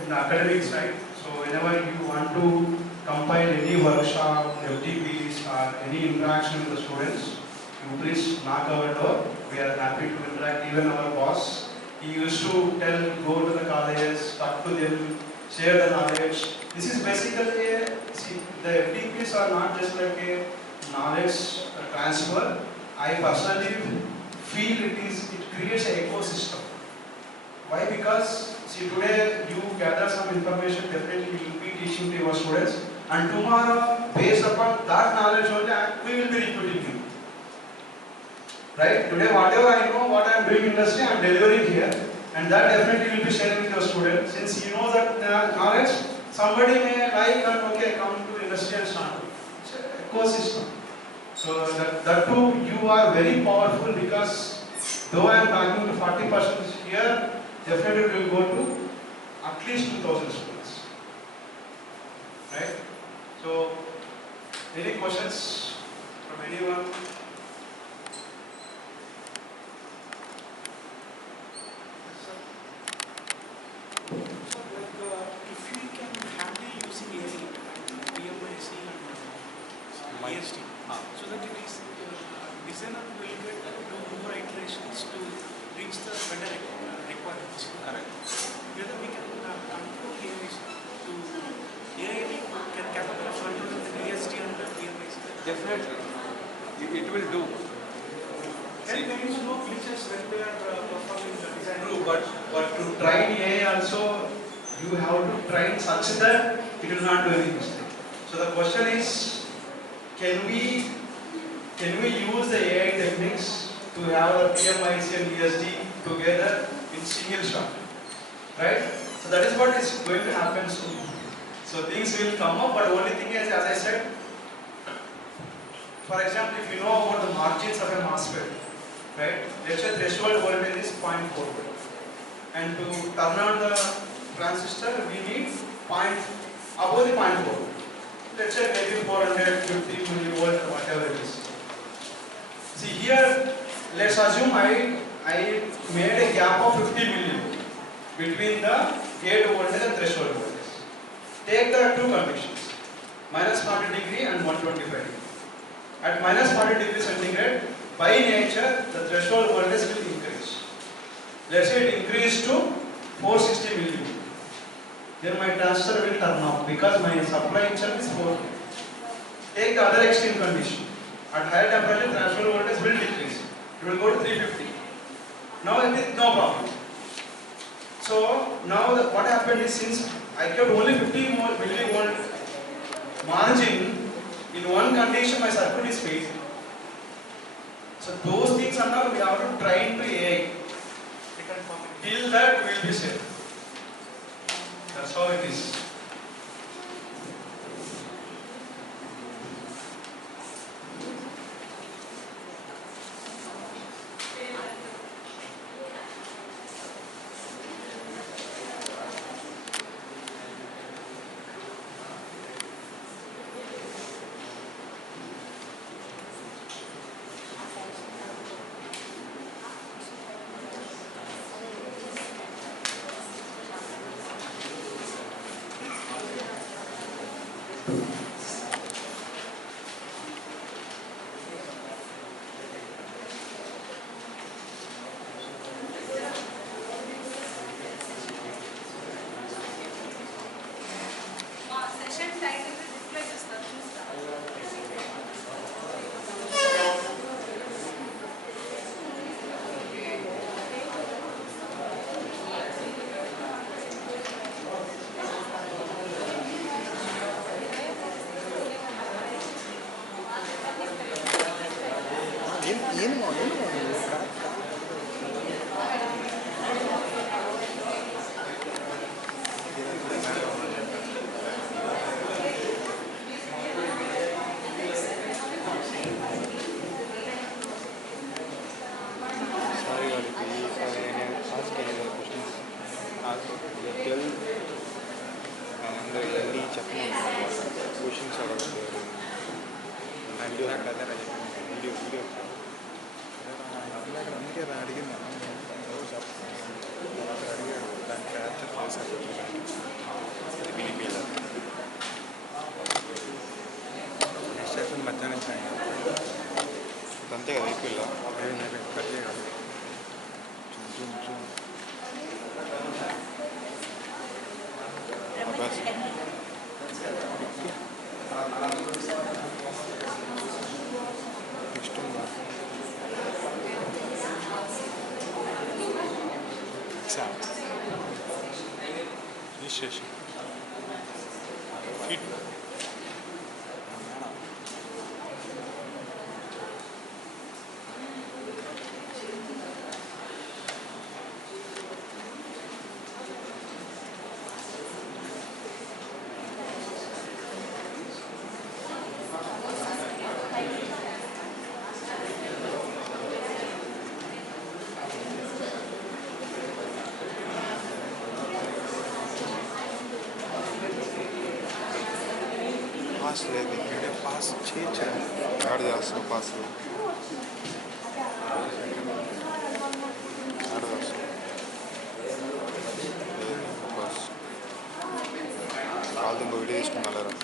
in the academic side. So whenever you want to compile any workshop, FTPs or any interaction with the students, you please knock our door. We are happy to interact. Even our boss, he used to tell, go to the colleges, talk to them, share the knowledge. This is basically see, the FTPs are not just like a knowledge transfer. I personally feel it creates an ecosystem. Why? Because see, today you gather some information, definitely you will be teaching to your students, and tomorrow, based upon that knowledge only, we will be repeating you. Right? Today, whatever I know, what I am doing in industry, I am delivering here, and that definitely you will be sharing with your students. Since you know that knowledge, somebody may like and okay, come to industry and start. It's an ecosystem. So that too, you are very powerful, because though I am talking to 40% here, definitely we will go to at least 2,000 students. Right? So, any questions from anyone? If we can handle using ASD, VLSI and ASD, so that it is designer will get do more iterations to reach the better requirements. Correct. Whether we can control AIs to AI can capable of controlling the ASD and the VLSI. Definitely. It will do. And there is no glitches when they are performing the design. True, but to train AI also, you have to train such that it will not do any mistake. So the question is, can we use the AI techniques to have the PMIC and ESD together in single shot? Right? So that is what is going to happen soon. So things will come up, but only thing is, as I said, for example, if you know about the margins of a MOSFET, right? Let's say threshold voltage is 0.4 volt. And to turn on the transistor, we need above the 0.4. Let's say maybe 450 millivolt or whatever it is. See here, let's assume I made a gap of 50 millivolt between the gate voltage and threshold voltage. Take the two conditions, minus 40 degree and 125 degree. At minus 40 degree centigrade, by nature, the threshold voltage will increase. Let's say it increased to 460 millivolt. Then my transistor will turn off because my supply itself is 4. Take the other extreme condition. At higher temperature, threshold voltage will decrease. It will go to 350. Now it is no problem. So now what happened is, since I kept only 50 millivolt margin, in one condition my circuit is failed. So those things are not we have to train to AI. Till that we will be safe. That's how it is. అంతే కదా అయిపోయిలా cut చేయాలి Abbas next ఉందా registration feed pass లేదు ఎందుకంటే pass చేయొచ్చు add చేస్తాం pass add చేస్తాం లేదు పాస్ కాల్ ఇంకో వీడియో తీసుకున్నారా